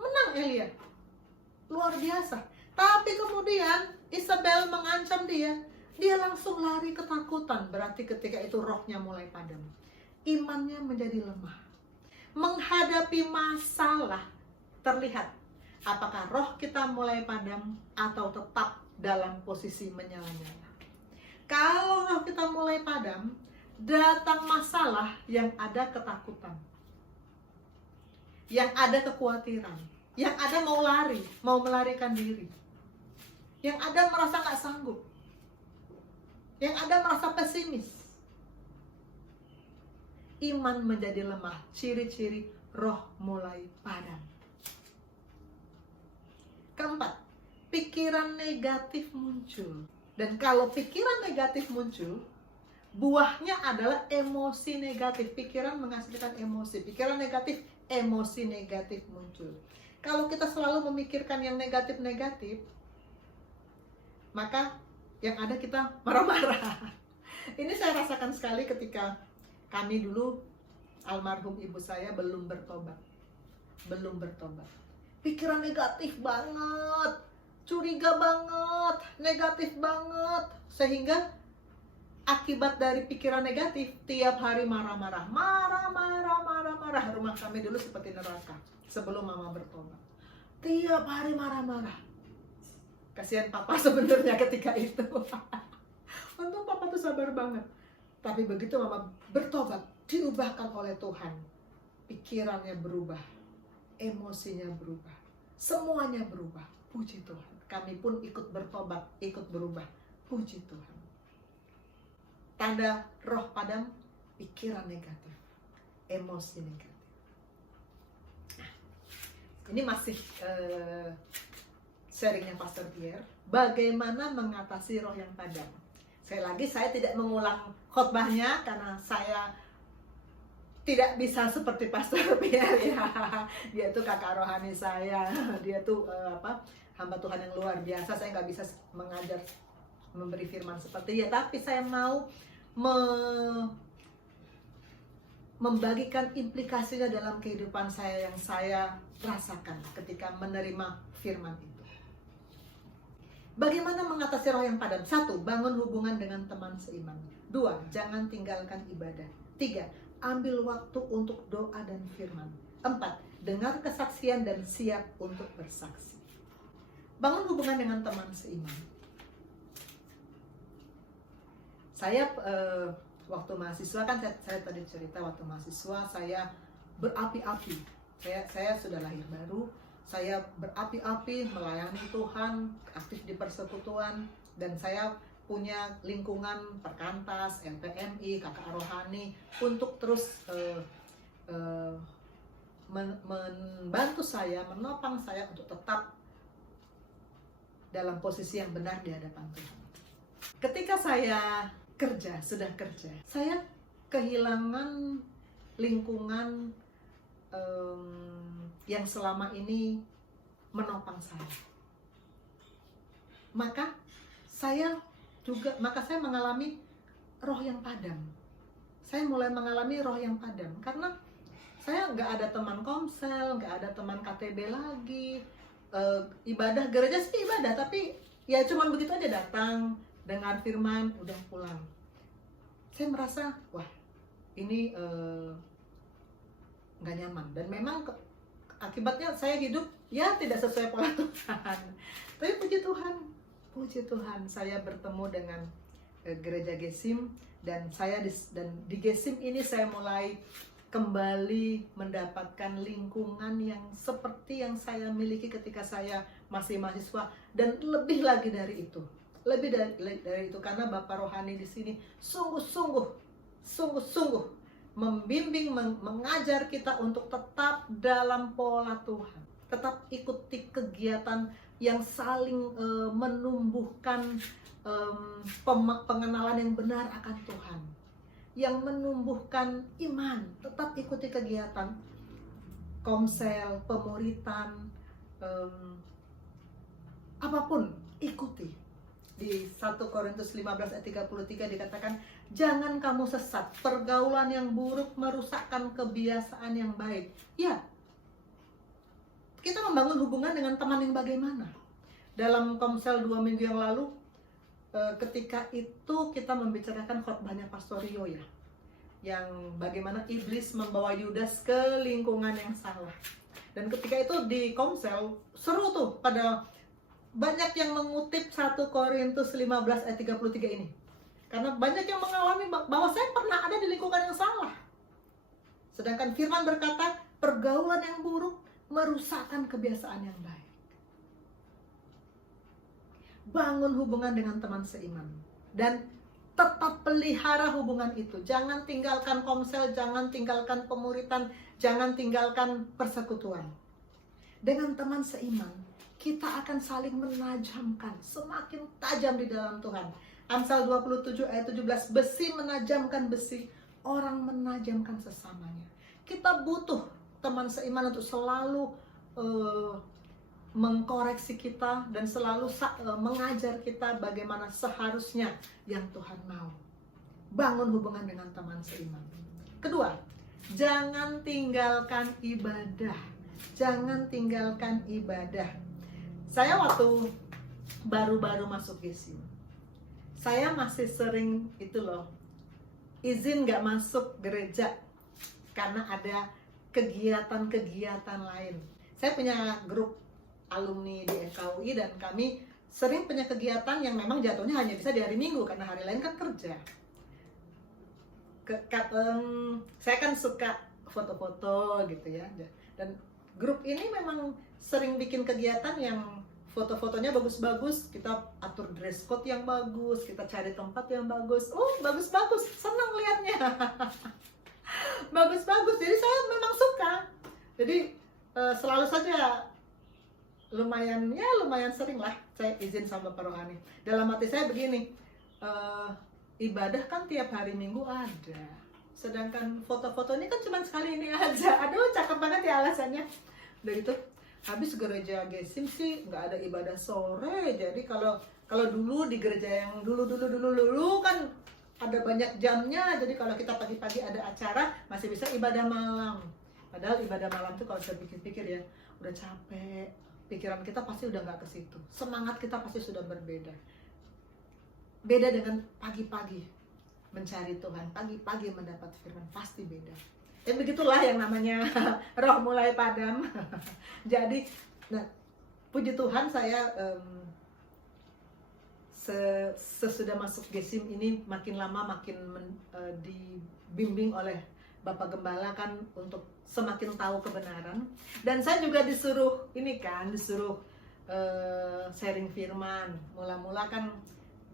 Menang Elia. Luar biasa. Tapi kemudian Isabel mengancam dia. Dia langsung lari ketakutan. Berarti ketika itu rohnya mulai padam. Imannya menjadi lemah. Menghadapi masalah terlihat apakah roh kita mulai padam atau tetap dalam posisi menyala-nyala. Kalau roh kita mulai padam, datang masalah yang ada ketakutan, yang ada kekhawatiran, yang ada mau lari, mau melarikan diri, yang ada merasa gak sanggup, yang ada merasa pesimis. Iman menjadi lemah, ciri-ciri roh mulai padam. Keempat, pikiran negatif muncul. Dan kalau pikiran negatif muncul, buahnya adalah emosi negatif. Pikiran menghasilkan emosi. Pikiran negatif, emosi negatif muncul. Kalau kita selalu memikirkan yang negatif-negatif, maka yang ada kita marah-marah. Ini saya rasakan sekali ketika kami dulu, almarhum ibu saya belum bertobat. Pikiran negatif banget, curiga banget, negatif banget. Sehingga akibat dari pikiran negatif, tiap hari marah-marah. Rumah kami dulu seperti neraka sebelum mama bertobat. Tiap hari marah-marah. Kasihan papa sebenarnya ketika itu. Untung papa tuh sabar banget. Tapi begitu mama bertobat, diubahkan oleh Tuhan. Pikirannya berubah, emosinya berubah, semuanya berubah. Puji Tuhan. Kami pun ikut bertobat, ikut berubah. Puji Tuhan. Tanda roh padam, pikiran negatif, emosi negatif. Nah, ini masih sharingnya Pastor Pierre. Bagaimana mengatasi roh yang padam? Sekali lagi saya tidak mengulang khotbahnya karena saya tidak bisa seperti Pastor Pierre ya. Dia tuh kakak rohani saya. Dia tuh hamba Tuhan yang luar biasa. Saya nggak bisa mengajar, memberi firman seperti dia. Tapi saya mau membagikan implikasinya dalam kehidupan saya yang saya rasakan ketika menerima firman itu. Bagaimana mengatasi roh yang padam? 1. Bangun hubungan dengan teman seiman. 2. Jangan tinggalkan ibadah. 3. Ambil waktu untuk doa dan firman. 4. Dengar kesaksian dan siap untuk bersaksi. Bangun hubungan dengan teman seiman. Saya waktu mahasiswa kan saya tadi cerita waktu mahasiswa saya berapi-api. Saya sudah lahir baru. Saya berapi-api melayani Tuhan, aktif di persekutuan, dan saya punya lingkungan perkantas, LPMI, kakak rohani, untuk terus membantu saya, menopang saya untuk tetap dalam posisi yang benar di hadapan Tuhan. Ketika saya sudah kerja, saya kehilangan lingkungan yang selama ini menopang saya. Maka saya mengalami roh yang padam. Saya mulai mengalami roh yang padam karena saya nggak ada teman komsel, nggak ada teman KTB lagi. Ibadah gereja sih ibadah, tapi ya cuman begitu aja, datang, dengar firman, udah pulang. Saya merasa, wah ini nggak nyaman. Dan memang akibatnya saya hidup ya tidak sesuai pola Tuhan. Tapi puji Tuhan, saya bertemu dengan gereja Gesim, dan di Gesim ini saya mulai kembali mendapatkan lingkungan yang seperti yang saya miliki ketika saya masih mahasiswa, dan lebih lagi dari itu. Lebih dari itu karena Bapak Rohani di sini sungguh-sungguh membimbing, mengajar kita untuk tetap dalam pola Tuhan. Tetap ikuti kegiatan yang saling menumbuhkan pengenalan yang benar akan Tuhan, yang menumbuhkan iman. Tetap ikuti kegiatan komsel, pemuritan, apapun ikuti. Di 1 Korintus 15 ayat 33 dikatakan, jangan kamu sesat, pergaulan yang buruk merusakkan kebiasaan yang baik. Ya, kita membangun hubungan dengan teman yang bagaimana? Dalam komsel 2 minggu yang lalu, ketika itu kita membicarakan khotbahnya Pastor Rio ya, yang bagaimana iblis membawa Yudas ke lingkungan yang salah. Dan ketika itu di komsel seru tuh, pada banyak yang mengutip 1 Korintus 15 ayat 33 ini. Karena banyak yang mengalami bahwa saya pernah ada di lingkungan yang salah. Sedangkan firman berkata, pergaulan yang buruk merusakkan kebiasaan yang baik. Bangun hubungan dengan teman seiman. Dan tetap pelihara hubungan itu. Jangan tinggalkan komsel, jangan tinggalkan pemuritan, jangan tinggalkan persekutuan. Dengan teman seiman, kita akan saling menajamkan, semakin tajam di dalam Tuhan. Amsal 27 ayat 17, besi menajamkan besi, orang menajamkan sesamanya. Kita butuh teman seiman untuk selalu mengkoreksi kita dan selalu mengajar kita bagaimana seharusnya yang Tuhan mau. Bangun hubungan dengan teman seiman. Kedua, jangan tinggalkan ibadah. Jangan tinggalkan ibadah. Saya waktu baru-baru masuk Gesim, saya masih sering izin gak masuk gereja karena ada kegiatan-kegiatan lain. Saya punya grup alumni di FKUI dan kami sering punya kegiatan yang memang jatuhnya hanya bisa di hari Minggu karena hari lain kan kerja. Saya kan suka foto-foto gitu ya, dan grup ini memang sering bikin kegiatan yang foto-fotonya bagus-bagus, kita atur dress code yang bagus, kita cari tempat yang bagus. Bagus-bagus, senang liatnya. Bagus-bagus, jadi saya memang suka. Jadi selalu saja lumayan sering lah saya izin sama Bapak Rohani. Dalam hati saya begini, ibadah kan tiap hari Minggu ada, sedangkan foto-foto ini kan cuma sekali ini aja. Aduh, cakep banget ya alasannya. Udah gitu, habis gereja Gesim sih nggak ada ibadah sore. Jadi kalau dulu di gereja yang dulu kan ada banyak jamnya. Jadi kalau kita pagi-pagi ada acara masih bisa ibadah malam. Padahal ibadah malam tuh kalau saya pikir-pikir ya udah capek. Pikiran kita pasti udah nggak ke situ. Semangat kita pasti sudah berbeda. Beda dengan pagi-pagi mencari Tuhan, pagi-pagi mendapat firman, pasti beda. Dan begitulah yang namanya roh mulai padam. Jadi, puji Tuhan saya sesudah masuk Gesim ini makin lama makin dibimbing oleh Bapak Gembala kan untuk semakin tahu kebenaran. Dan saya juga disuruh sharing firman. Mula-mula kan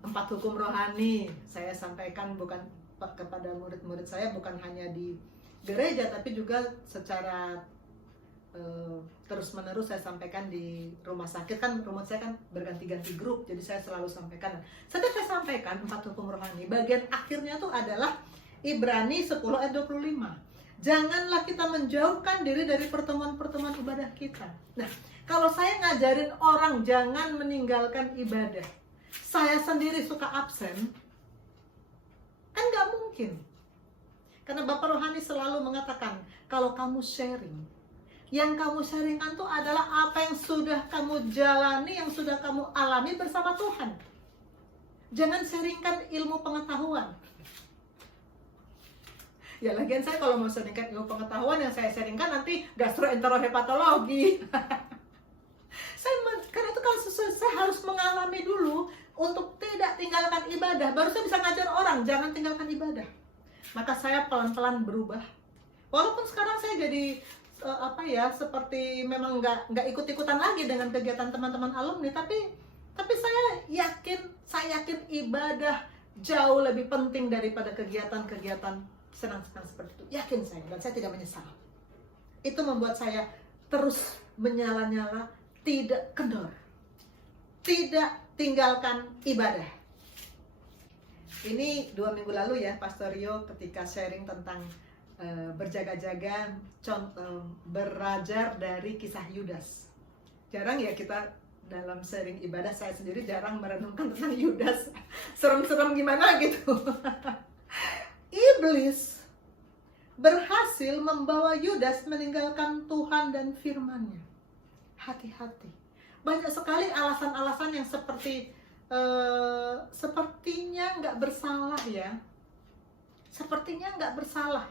4 hukum rohani saya sampaikan bukan kepada murid-murid saya, bukan hanya di gereja tapi juga secara terus menerus saya sampaikan di rumah sakit. Kan rumah saya kan berganti-ganti grup, jadi saya selalu sampaikan. Setiap saya sampaikan 4 hukum rohani, bagian akhirnya tuh adalah Ibrani 10 ayat 25. Janganlah kita menjauhkan diri dari pertemuan-pertemuan ibadah kita. Nah, kalau saya ngajarin orang jangan meninggalkan ibadah, saya sendiri suka absen, kan nggak mungkin. Karena Bapak Rohani selalu mengatakan, kalau kamu sharing, yang kamu sharingkan itu adalah apa yang sudah kamu jalani, yang sudah kamu alami bersama Tuhan. Jangan sharingkan ilmu pengetahuan. Ya lagian saya kalau mau sharingkan ilmu pengetahuan, yang saya sharingkan nanti gastroenterohepatologi. Karena itu kan saya harus mengalami dulu untuk tidak tinggalkan ibadah, baru saya bisa ngajar orang jangan tinggalkan ibadah. Maka saya pelan-pelan berubah. Walaupun sekarang saya jadi seperti memang nggak ikut-ikutan lagi dengan kegiatan teman-teman alumni, tapi saya yakin ibadah jauh lebih penting daripada kegiatan-kegiatan senang-senang seperti itu. Yakin saya, dan saya tidak menyesal. Itu membuat saya terus menyala-nyala, tidak kendor, tidak tinggalkan ibadah. Ini 2 minggu lalu ya, Pastor Rio ketika sharing tentang berjaga-jaga, belajar dari kisah Yudas. Jarang ya kita dalam sharing ibadah, saya sendiri jarang merenungkan tentang Yudas. Serem-serem gimana gitu. Iblis berhasil membawa Yudas meninggalkan Tuhan dan firman-Nya. Hati-hati. Banyak sekali alasan-alasan yang sepertinya nggak bersalah ya. Sepertinya nggak bersalah.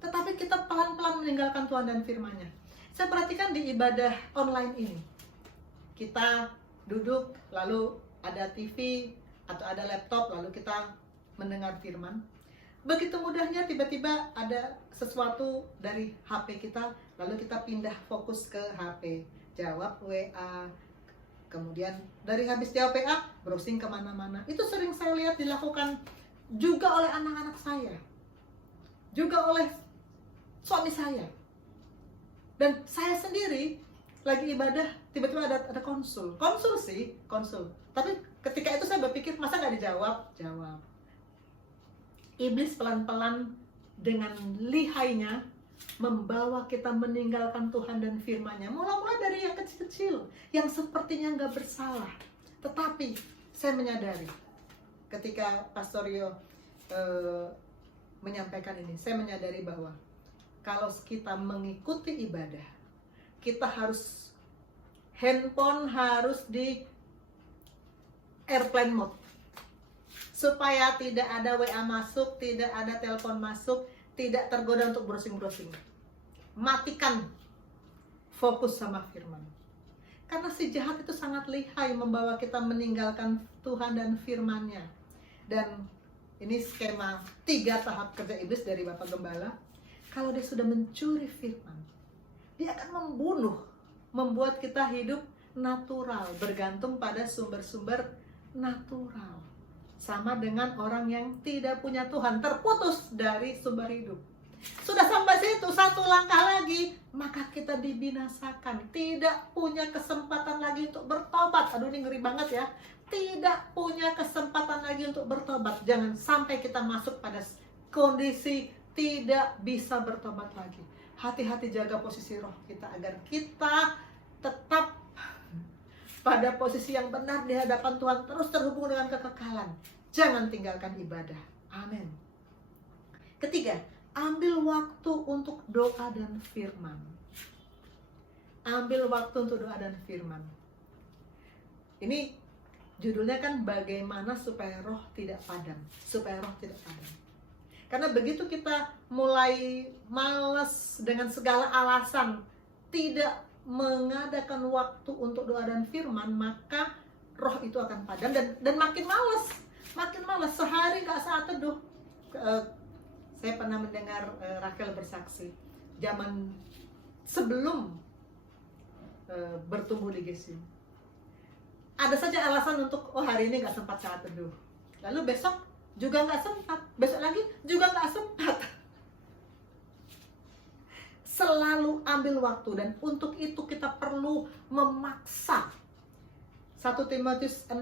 Tetapi kita pelan-pelan meninggalkan Tuhan dan firman-Nya. Saya perhatikan di ibadah online ini. Kita duduk, lalu ada TV atau ada laptop, lalu kita mendengar firman. Begitu mudahnya tiba-tiba ada sesuatu dari HP kita, lalu kita pindah fokus ke HP. Jawab WA, kemudian dari habis jawab WA, browsing kemana-mana. Itu sering saya lihat dilakukan juga oleh anak-anak saya, juga oleh suami saya. Dan saya sendiri lagi ibadah, tiba-tiba ada konsul sih. Tapi ketika itu saya berpikir, masa nggak dijawab? Jawab. Iblis pelan-pelan dengan lihainya membawa kita meninggalkan Tuhan dan firman-Nya. Mula-mula dari yang kecil-kecil, yang sepertinya nggak bersalah. Tetapi saya menyadari, ketika Pastor Rio menyampaikan ini, saya menyadari bahwa kalau kita mengikuti ibadah, kita harus, handphone harus di airplane mode. Supaya tidak ada WA masuk, tidak ada telepon masuk, tidak tergoda untuk browsing-browsing. Matikan, fokus sama firman. Karena si jahat itu sangat lihai membawa kita meninggalkan Tuhan dan firman-Nya. Dan ini skema 3 tahap kerja iblis dari Bapak Gembala. Kalau dia sudah mencuri firman, dia akan membunuh, membuat kita hidup natural, bergantung pada sumber-sumber natural. Sama dengan orang yang tidak punya Tuhan, terputus dari sumber hidup. Sudah sampai situ, 1 langkah lagi, maka kita dibinasakan. Tidak punya kesempatan lagi untuk bertobat. Aduh, ini ngeri banget ya. Tidak punya kesempatan lagi untuk bertobat. Jangan sampai kita masuk pada kondisi tidak bisa bertobat lagi. Hati-hati jaga posisi roh kita, agar kita tetap pada posisi yang benar di hadapan Tuhan, terus terhubung dengan kekekalan. Jangan tinggalkan ibadah. Amin. Ketiga, ambil waktu untuk doa dan firman. Ambil waktu untuk doa dan firman. Ini judulnya kan bagaimana supaya roh tidak padam. Supaya roh tidak padam. Karena begitu kita mulai malas dengan segala alasan, tidak mengadakan waktu untuk doa dan firman, maka roh itu akan padam dan makin malas. Sehari gak saat teduh. Saya pernah mendengar Rachel bersaksi, zaman sebelum bertumbuh di GSIM, ada saja alasan untuk hari ini gak sempat saat teduh, lalu besok juga gak sempat, besok lagi juga gak sempat. selalu ambil waktu, dan untuk itu kita perlu memaksa. 1 Timotius 4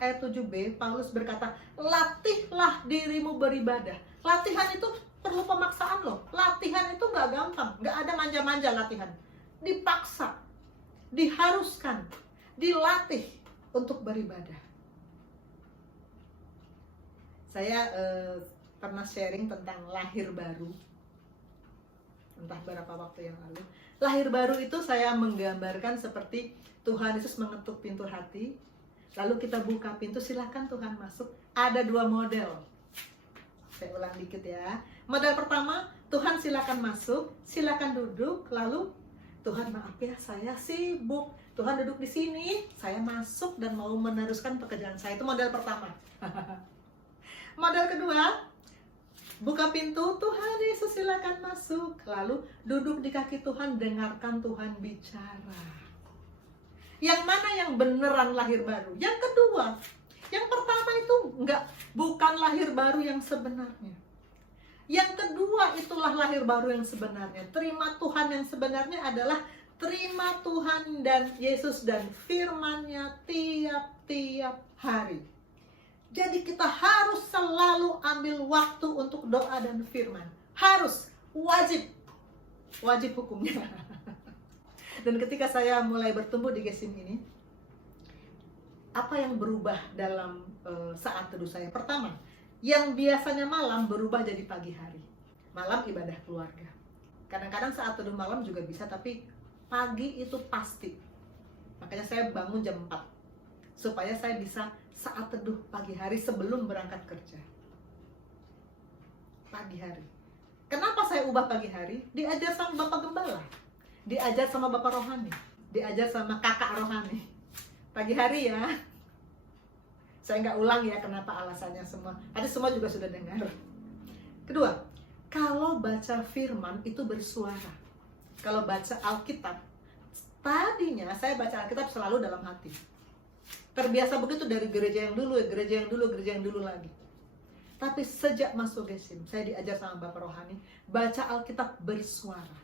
ayat 7b, Paulus berkata, latihlah dirimu beribadah. Latihan itu perlu pemaksaan loh. Latihan itu nggak gampang, nggak ada manja-manja latihan. Dipaksa, diharuskan, dilatih untuk beribadah. Saya pernah sharing tentang lahir baru, entah berapa waktu yang lalu. Lahir baru itu saya menggambarkan seperti Tuhan Yesus mengetuk pintu hati, lalu kita buka pintu, silakan Tuhan masuk. Ada 2 model. Saya ulang dikit ya. Model pertama, Tuhan silakan masuk, silakan duduk, lalu Tuhan maaf ya, saya sibuk. Tuhan duduk di sini, saya masuk dan mau meneruskan pekerjaan saya. Itu model pertama. Model kedua, buka pintu, Tuhan Yesus silakan masuk, lalu duduk di kaki Tuhan, dengarkan Tuhan bicara. Yang mana yang beneran lahir baru? Yang kedua. Yang pertama itu bukan lahir baru yang sebenarnya. Yang kedua itulah lahir baru yang sebenarnya. Terima Tuhan yang sebenarnya adalah terima Tuhan dan Yesus dan firman-Nya tiap-tiap hari. Jadi kita harus selalu ambil waktu untuk doa dan firman. Harus, wajib. Wajib hukumnya. Dan ketika saya mulai bertumbuh di GESIM ini, apa yang berubah dalam saat teduh saya? Pertama, yang biasanya malam berubah jadi pagi hari. Malam ibadah keluarga. Kadang-kadang saat teduh malam juga bisa, tapi pagi itu pasti. Makanya saya bangun jam 4. Supaya saya bisa saat teduh pagi hari sebelum berangkat kerja. Pagi hari. Kenapa saya ubah pagi hari? Diajar sama Bapak Gembala. Diajar sama Bapak Rohani, diajar sama Kakak Rohani. Pagi hari ya. Saya nggak ulang ya kenapa alasannya semua. Ada semua juga sudah dengar. Kedua, kalau baca firman itu bersuara. Kalau baca Alkitab, tadinya saya baca Alkitab selalu dalam hati. Terbiasa begitu dari gereja yang dulu, gereja yang dulu lagi. Tapi sejak masuk GESIM, saya diajar sama Bapak Rohani, baca Alkitab bersuara.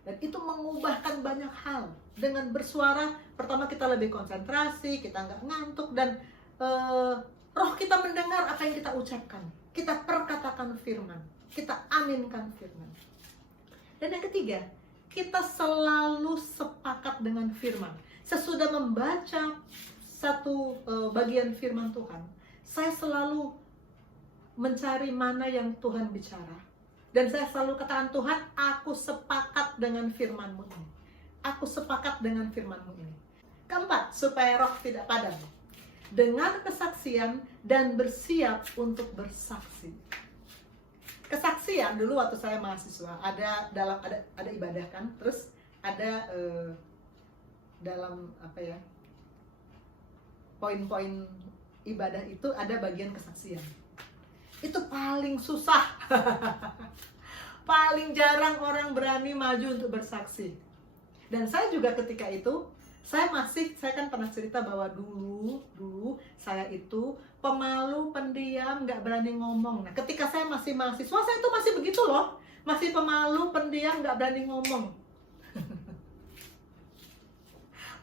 Dan itu mengubahkan banyak hal. Dengan bersuara, pertama kita lebih konsentrasi, kita nggak ngantuk, dan roh kita mendengar apa yang kita ucapkan. Kita perkatakan firman, kita aminkan firman. Dan yang ketiga, kita selalu sepakat dengan firman. Sesudah membaca satu bagian firman Tuhan, saya selalu mencari mana yang Tuhan bicara. Dan saya selalu katakan, Tuhan, aku sepakat dengan firman-Mu ini. Aku sepakat dengan firman-Mu ini. Keempat, supaya roh tidak padam. Dengan kesaksian dan bersiap untuk bersaksi. Kesaksian dulu waktu saya mahasiswa, ada ibadah kan, terus ada dalam poin-poin ibadah itu ada bagian kesaksian. Itu paling susah. Paling jarang orang berani maju untuk bersaksi. Dan saya juga ketika itu, saya kan pernah cerita bahwa dulu saya itu pemalu, pendiam, nggak berani ngomong. Nah, ketika saya masih mahasiswa, saya itu masih begitu loh. Masih pemalu, pendiam, nggak berani ngomong.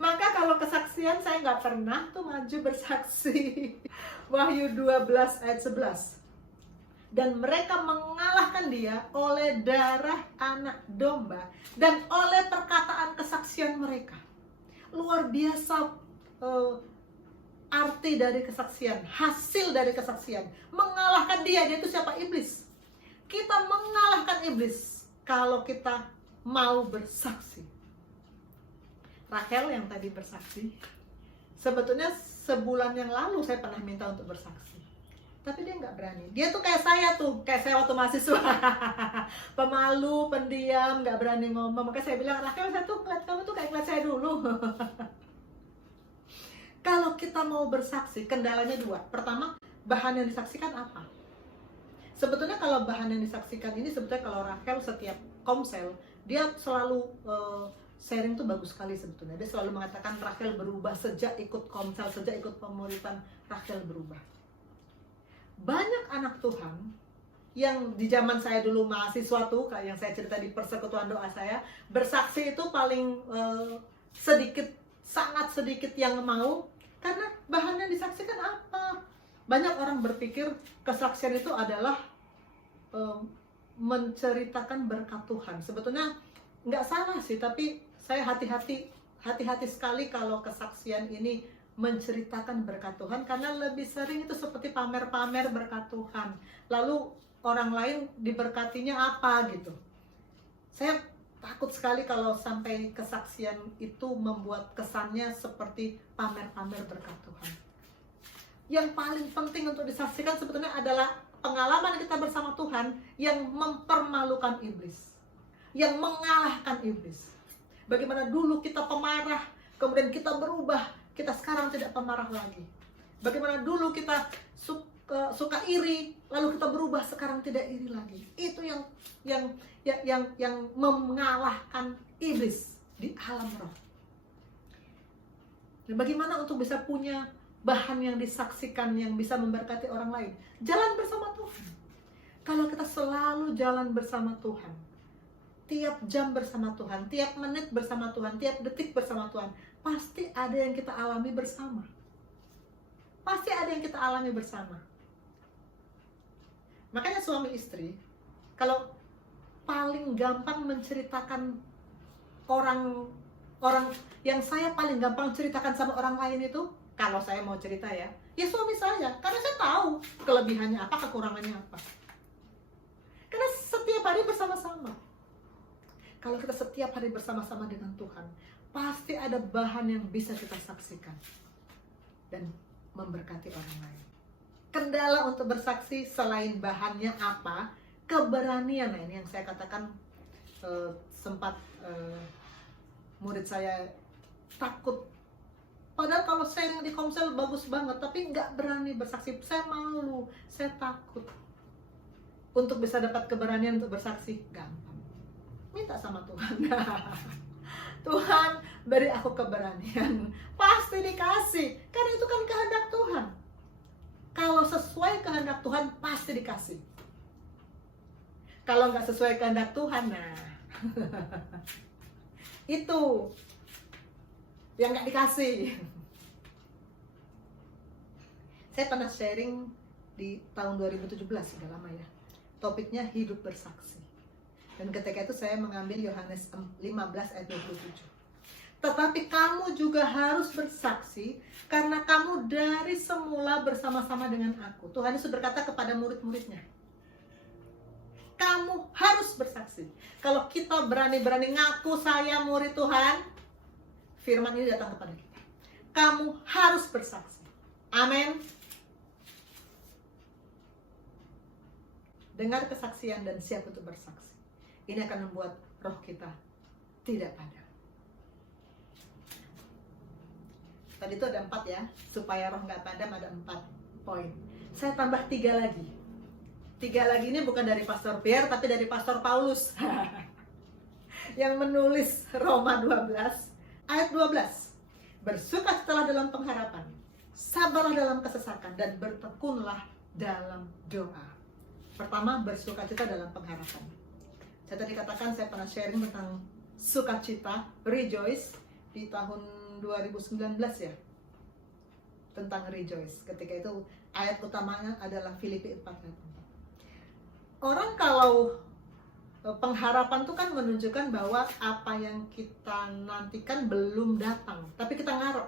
Maka kalau kesaksian saya nggak pernah tuh maju bersaksi. Wahyu 12 ayat 11. Dan mereka mengalahkan dia oleh darah anak domba dan oleh perkataan kesaksian mereka. Luar biasa arti dari kesaksian, hasil dari kesaksian. Mengalahkan dia itu siapa? Iblis. Kita mengalahkan iblis kalau kita mau bersaksi. Rachel yang tadi bersaksi, sebetulnya sebulan yang lalu saya pernah minta untuk bersaksi. Tapi dia nggak berani. Dia tuh kayak saya waktu mahasiswa. Pemalu, pendiam, nggak berani ngomong. Maka saya bilang, Rachel, saya tuh ngeliat kamu tuh kayak ngeliat saya dulu. Kalau kita mau bersaksi, kendalanya 2. Pertama, bahan yang disaksikan apa? Sebetulnya kalau bahan yang disaksikan ini, sebetulnya kalau Rachel setiap komsel, dia selalu sharing tuh bagus sekali sebetulnya. Dia selalu mengatakan Rachel berubah sejak ikut komsel, sejak ikut pemuritan, Rachel berubah. Banyak anak Tuhan yang di zaman saya dulu mahasiswa tuh, kayak yang saya cerita di persekutuan doa saya, bersaksi itu paling sedikit, sangat sedikit yang mau, karena bahannya disaksikan apa? Banyak orang berpikir kesaksian itu adalah menceritakan berkat Tuhan. Sebetulnya nggak salah sih, tapi saya hati-hati sekali kalau kesaksian ini menceritakan berkat Tuhan, karena lebih sering itu seperti pamer-pamer berkat Tuhan, lalu orang lain diberkatinya apa gitu. Saya takut sekali kalau sampai kesaksian itu membuat kesannya seperti pamer-pamer berkat Tuhan. Yang paling penting untuk disaksikan sebetulnya adalah pengalaman kita bersama Tuhan yang mempermalukan iblis, yang mengalahkan iblis. Bagaimana dulu kita pemarah, kemudian kita berubah, kita sekarang tidak pemarah lagi. Bagaimana dulu kita suka iri, lalu kita berubah, sekarang tidak iri lagi. Itu yang mengalahkan iblis di alam roh. Dan bagaimana untuk bisa punya bahan yang disaksikan, yang bisa memberkati orang lain? Jalan bersama Tuhan. Kalau kita selalu jalan bersama Tuhan, tiap jam bersama Tuhan, tiap menit bersama Tuhan, tiap detik bersama Tuhan, pasti ada yang kita alami bersama. Pasti ada yang kita alami bersama. Makanya suami istri, kalau paling gampang menceritakan orang yang saya paling gampang ceritakan sama orang lain itu, kalau saya mau cerita ya suami saya, karena saya tahu kelebihannya apa, kekurangannya apa. Karena setiap hari bersama-sama. Kalau kita setiap hari bersama-sama dengan Tuhan, pasti ada bahan yang bisa kita saksikan dan memberkati orang lain. Kendala untuk bersaksi selain bahannya apa? Keberanian. Nah, ini yang saya katakan sempat murid saya takut. Padahal kalau sharing di Komsel bagus banget, tapi nggak berani bersaksi. Saya malu, saya takut. Untuk bisa dapat keberanian untuk bersaksi, gampang. Minta sama Tuhan. Tuhan, beri aku keberanian. Pasti dikasih, karena itu kan kehendak Tuhan. Kalau sesuai kehendak Tuhan, pasti dikasih. Kalau nggak sesuai kehendak Tuhan, nah itu yang nggak dikasih. Saya pernah sharing di tahun 2017, sudah lama ya. Topiknya hidup bersaksi. Dan ketika itu saya mengambil Yohanes 15 ayat 27. Tetapi kamu juga harus bersaksi, karena kamu dari semula bersama-sama dengan aku. Tuhan Yesus berkata kepada murid-muridnya, kamu harus bersaksi. Kalau kita berani-berani ngaku saya murid Tuhan, firman ini datang kepada kita. Kamu harus bersaksi. Amin. Dengar kesaksian dan siap untuk bersaksi. Ini akan membuat roh kita tidak padam. Tadi itu ada 4 ya, supaya roh nggak padam ada 4 poin. Saya tambah 3 lagi. 3 lagi ini bukan dari Pastor Pierre, tapi dari Pastor Paulus yang menulis Roma 12 ayat 12. Bersukacitalah dalam pengharapan, sabarlah dalam kesesakan, dan bertekunlah dalam doa. Pertama, bersukacita dalam pengharapan. Saya tadi katakan saya pernah sharing tentang sukacita, rejoice, di tahun 2019 ya, tentang rejoice. Ketika itu ayat utamanya adalah Filipi 4 ayat 4. Orang kalau pengharapan itu kan menunjukkan bahwa apa yang kita nantikan belum datang, tapi kita ngarep.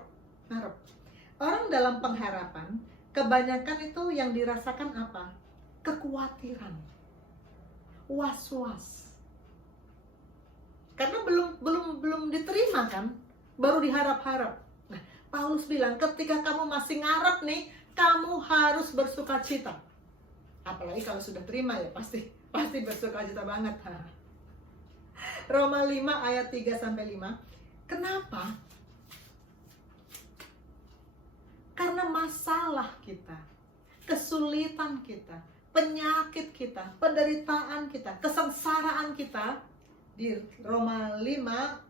Orang dalam pengharapan kebanyakan itu yang dirasakan apa? Kekhawatiran, was-was. Karena belum diterima kan, baru diharap-harap. Nah, Paulus bilang ketika kamu masih ngarep nih, kamu harus bersukacita. Apalagi kalau sudah terima ya pasti bersukacita banget. Roma 5 ayat 3-5. Kenapa? Karena masalah kita, kesulitan kita, penyakit kita, penderitaan kita, kesengsaraan kita, di Roma 5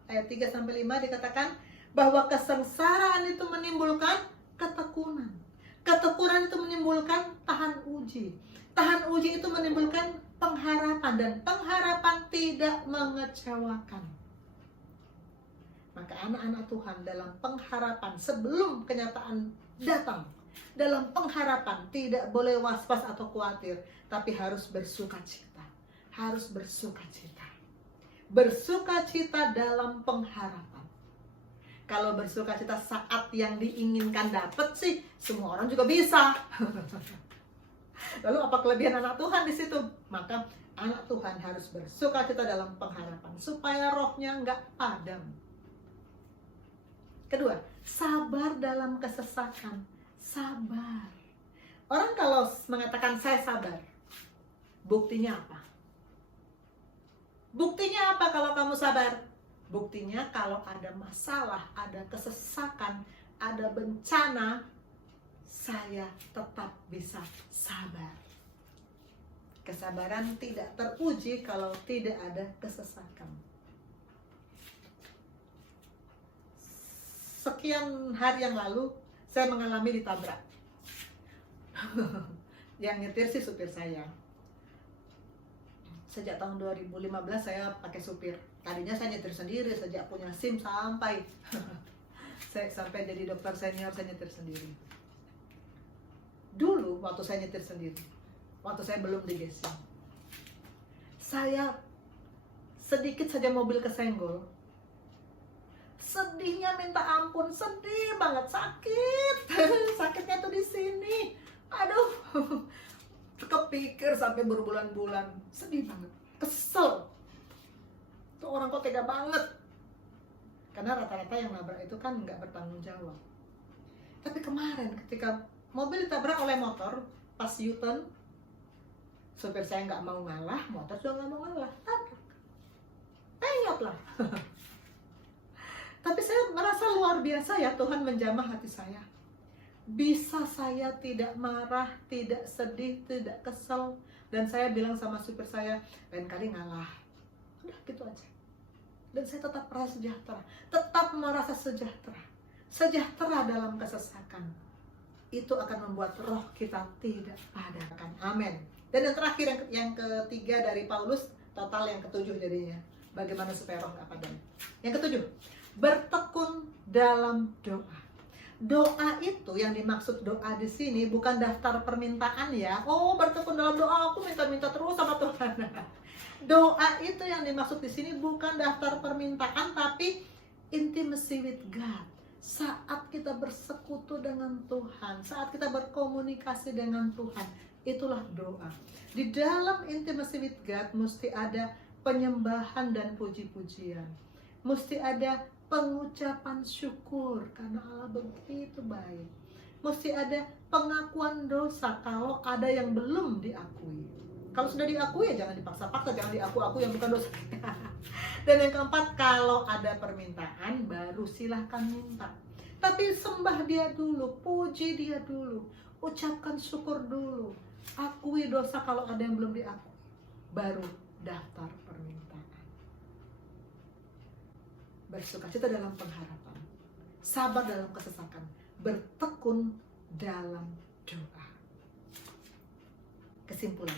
ayat 3-5 dikatakan bahwa kesengsaraan itu menimbulkan ketekunan. Ketekunan itu menimbulkan tahan uji. Tahan uji itu menimbulkan pengharapan, dan pengharapan tidak mengecewakan. Maka anak-anak Tuhan dalam pengharapan sebelum kenyataan datang, dalam pengharapan tidak boleh was-was atau khawatir, tapi harus bersukacita. Harus bersukacita. Bersukacita dalam pengharapan. Kalau bersukacita saat yang diinginkan dapat sih, semua orang juga bisa. Lalu apa kelebihan anak Tuhan di situ? Maka anak Tuhan harus bersukacita dalam pengharapan supaya rohnya nggak padam. Kedua, sabar dalam kesesakan. Sabar. Orang kalau mengatakan saya sabar, buktinya apa? Buktinya apa kalau kamu sabar? Buktinya kalau ada masalah, ada kesesakan, ada bencana, saya tetap bisa sabar. Kesabaran tidak teruji kalau tidak ada kesesakan. Sekian hari yang lalu saya mengalami ditabrak. Yang nyetir sih supir saya. Sejak tahun 2015 saya pakai supir. Tadinya saya nyetir sendiri sejak punya SIM sampai sampai jadi dokter senior saya nyetir sendiri. Dulu waktu saya nyetir sendiri, waktu saya belum digesing, saya sedikit saja mobil kesenggol, sedihnya minta ampun, sedih banget, sakit. Sakitnya tuh di sini. Aduh. Kepikir sampai berbulan-bulan, sedih banget, kesel. Tuh orang kok tega banget. Karena rata-rata yang nabrak itu kan nggak bertanggung jawab. Tapi kemarin ketika mobil ditabrak oleh motor, pas U-turn, supir saya nggak mau ngalah, motor juga nggak mau ngalah, tabrak. Penyot lah. Tapi saya merasa luar biasa ya, Tuhan menjamah hati saya. Bisa saya tidak marah, tidak sedih, tidak kesel. Dan saya bilang sama supir saya, lain kali ngalah. Udah gitu aja. Dan saya tetap merasa sejahtera. Tetap merasa sejahtera. Sejahtera dalam kesesakan. Itu akan membuat roh kita tidak padam. Amin. Dan yang terakhir, yang ketiga dari Paulus, total yang ketujuh jadinya. Bagaimana supaya roh gak padam. Yang ketujuh, bertekun dalam doa. Doa itu yang dimaksud doa di sini bukan daftar permintaan ya. Oh, bertekun dalam doa, aku minta-minta terus sama Tuhan. Doa itu yang dimaksud di sini bukan daftar permintaan, tapi intimacy with God. Saat kita bersekutu dengan Tuhan, saat kita berkomunikasi dengan Tuhan, itulah doa. Di dalam intimacy with God mesti ada penyembahan dan puji-pujian. Mesti ada pengucapan syukur karena Allah begitu baik. Mesti ada pengakuan dosa kalau ada yang belum diakui. Kalau sudah diakui ya jangan dipaksa-paksa, jangan diaku-aku yang bukan dosa. Dan yang keempat, kalau ada permintaan baru silahkan minta. Tapi sembah dia dulu, puji dia dulu, ucapkan syukur dulu. Akui dosa kalau ada yang belum diakui, baru daftar permintaan. Bersukacita dalam pengharapan, sabar dalam kesesakan, bertekun dalam doa. Kesimpulan,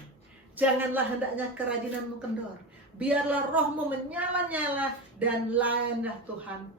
janganlah hendaknya kerajinanmu kendor, biarlah rohmu menyala-nyala dan layanlah Tuhan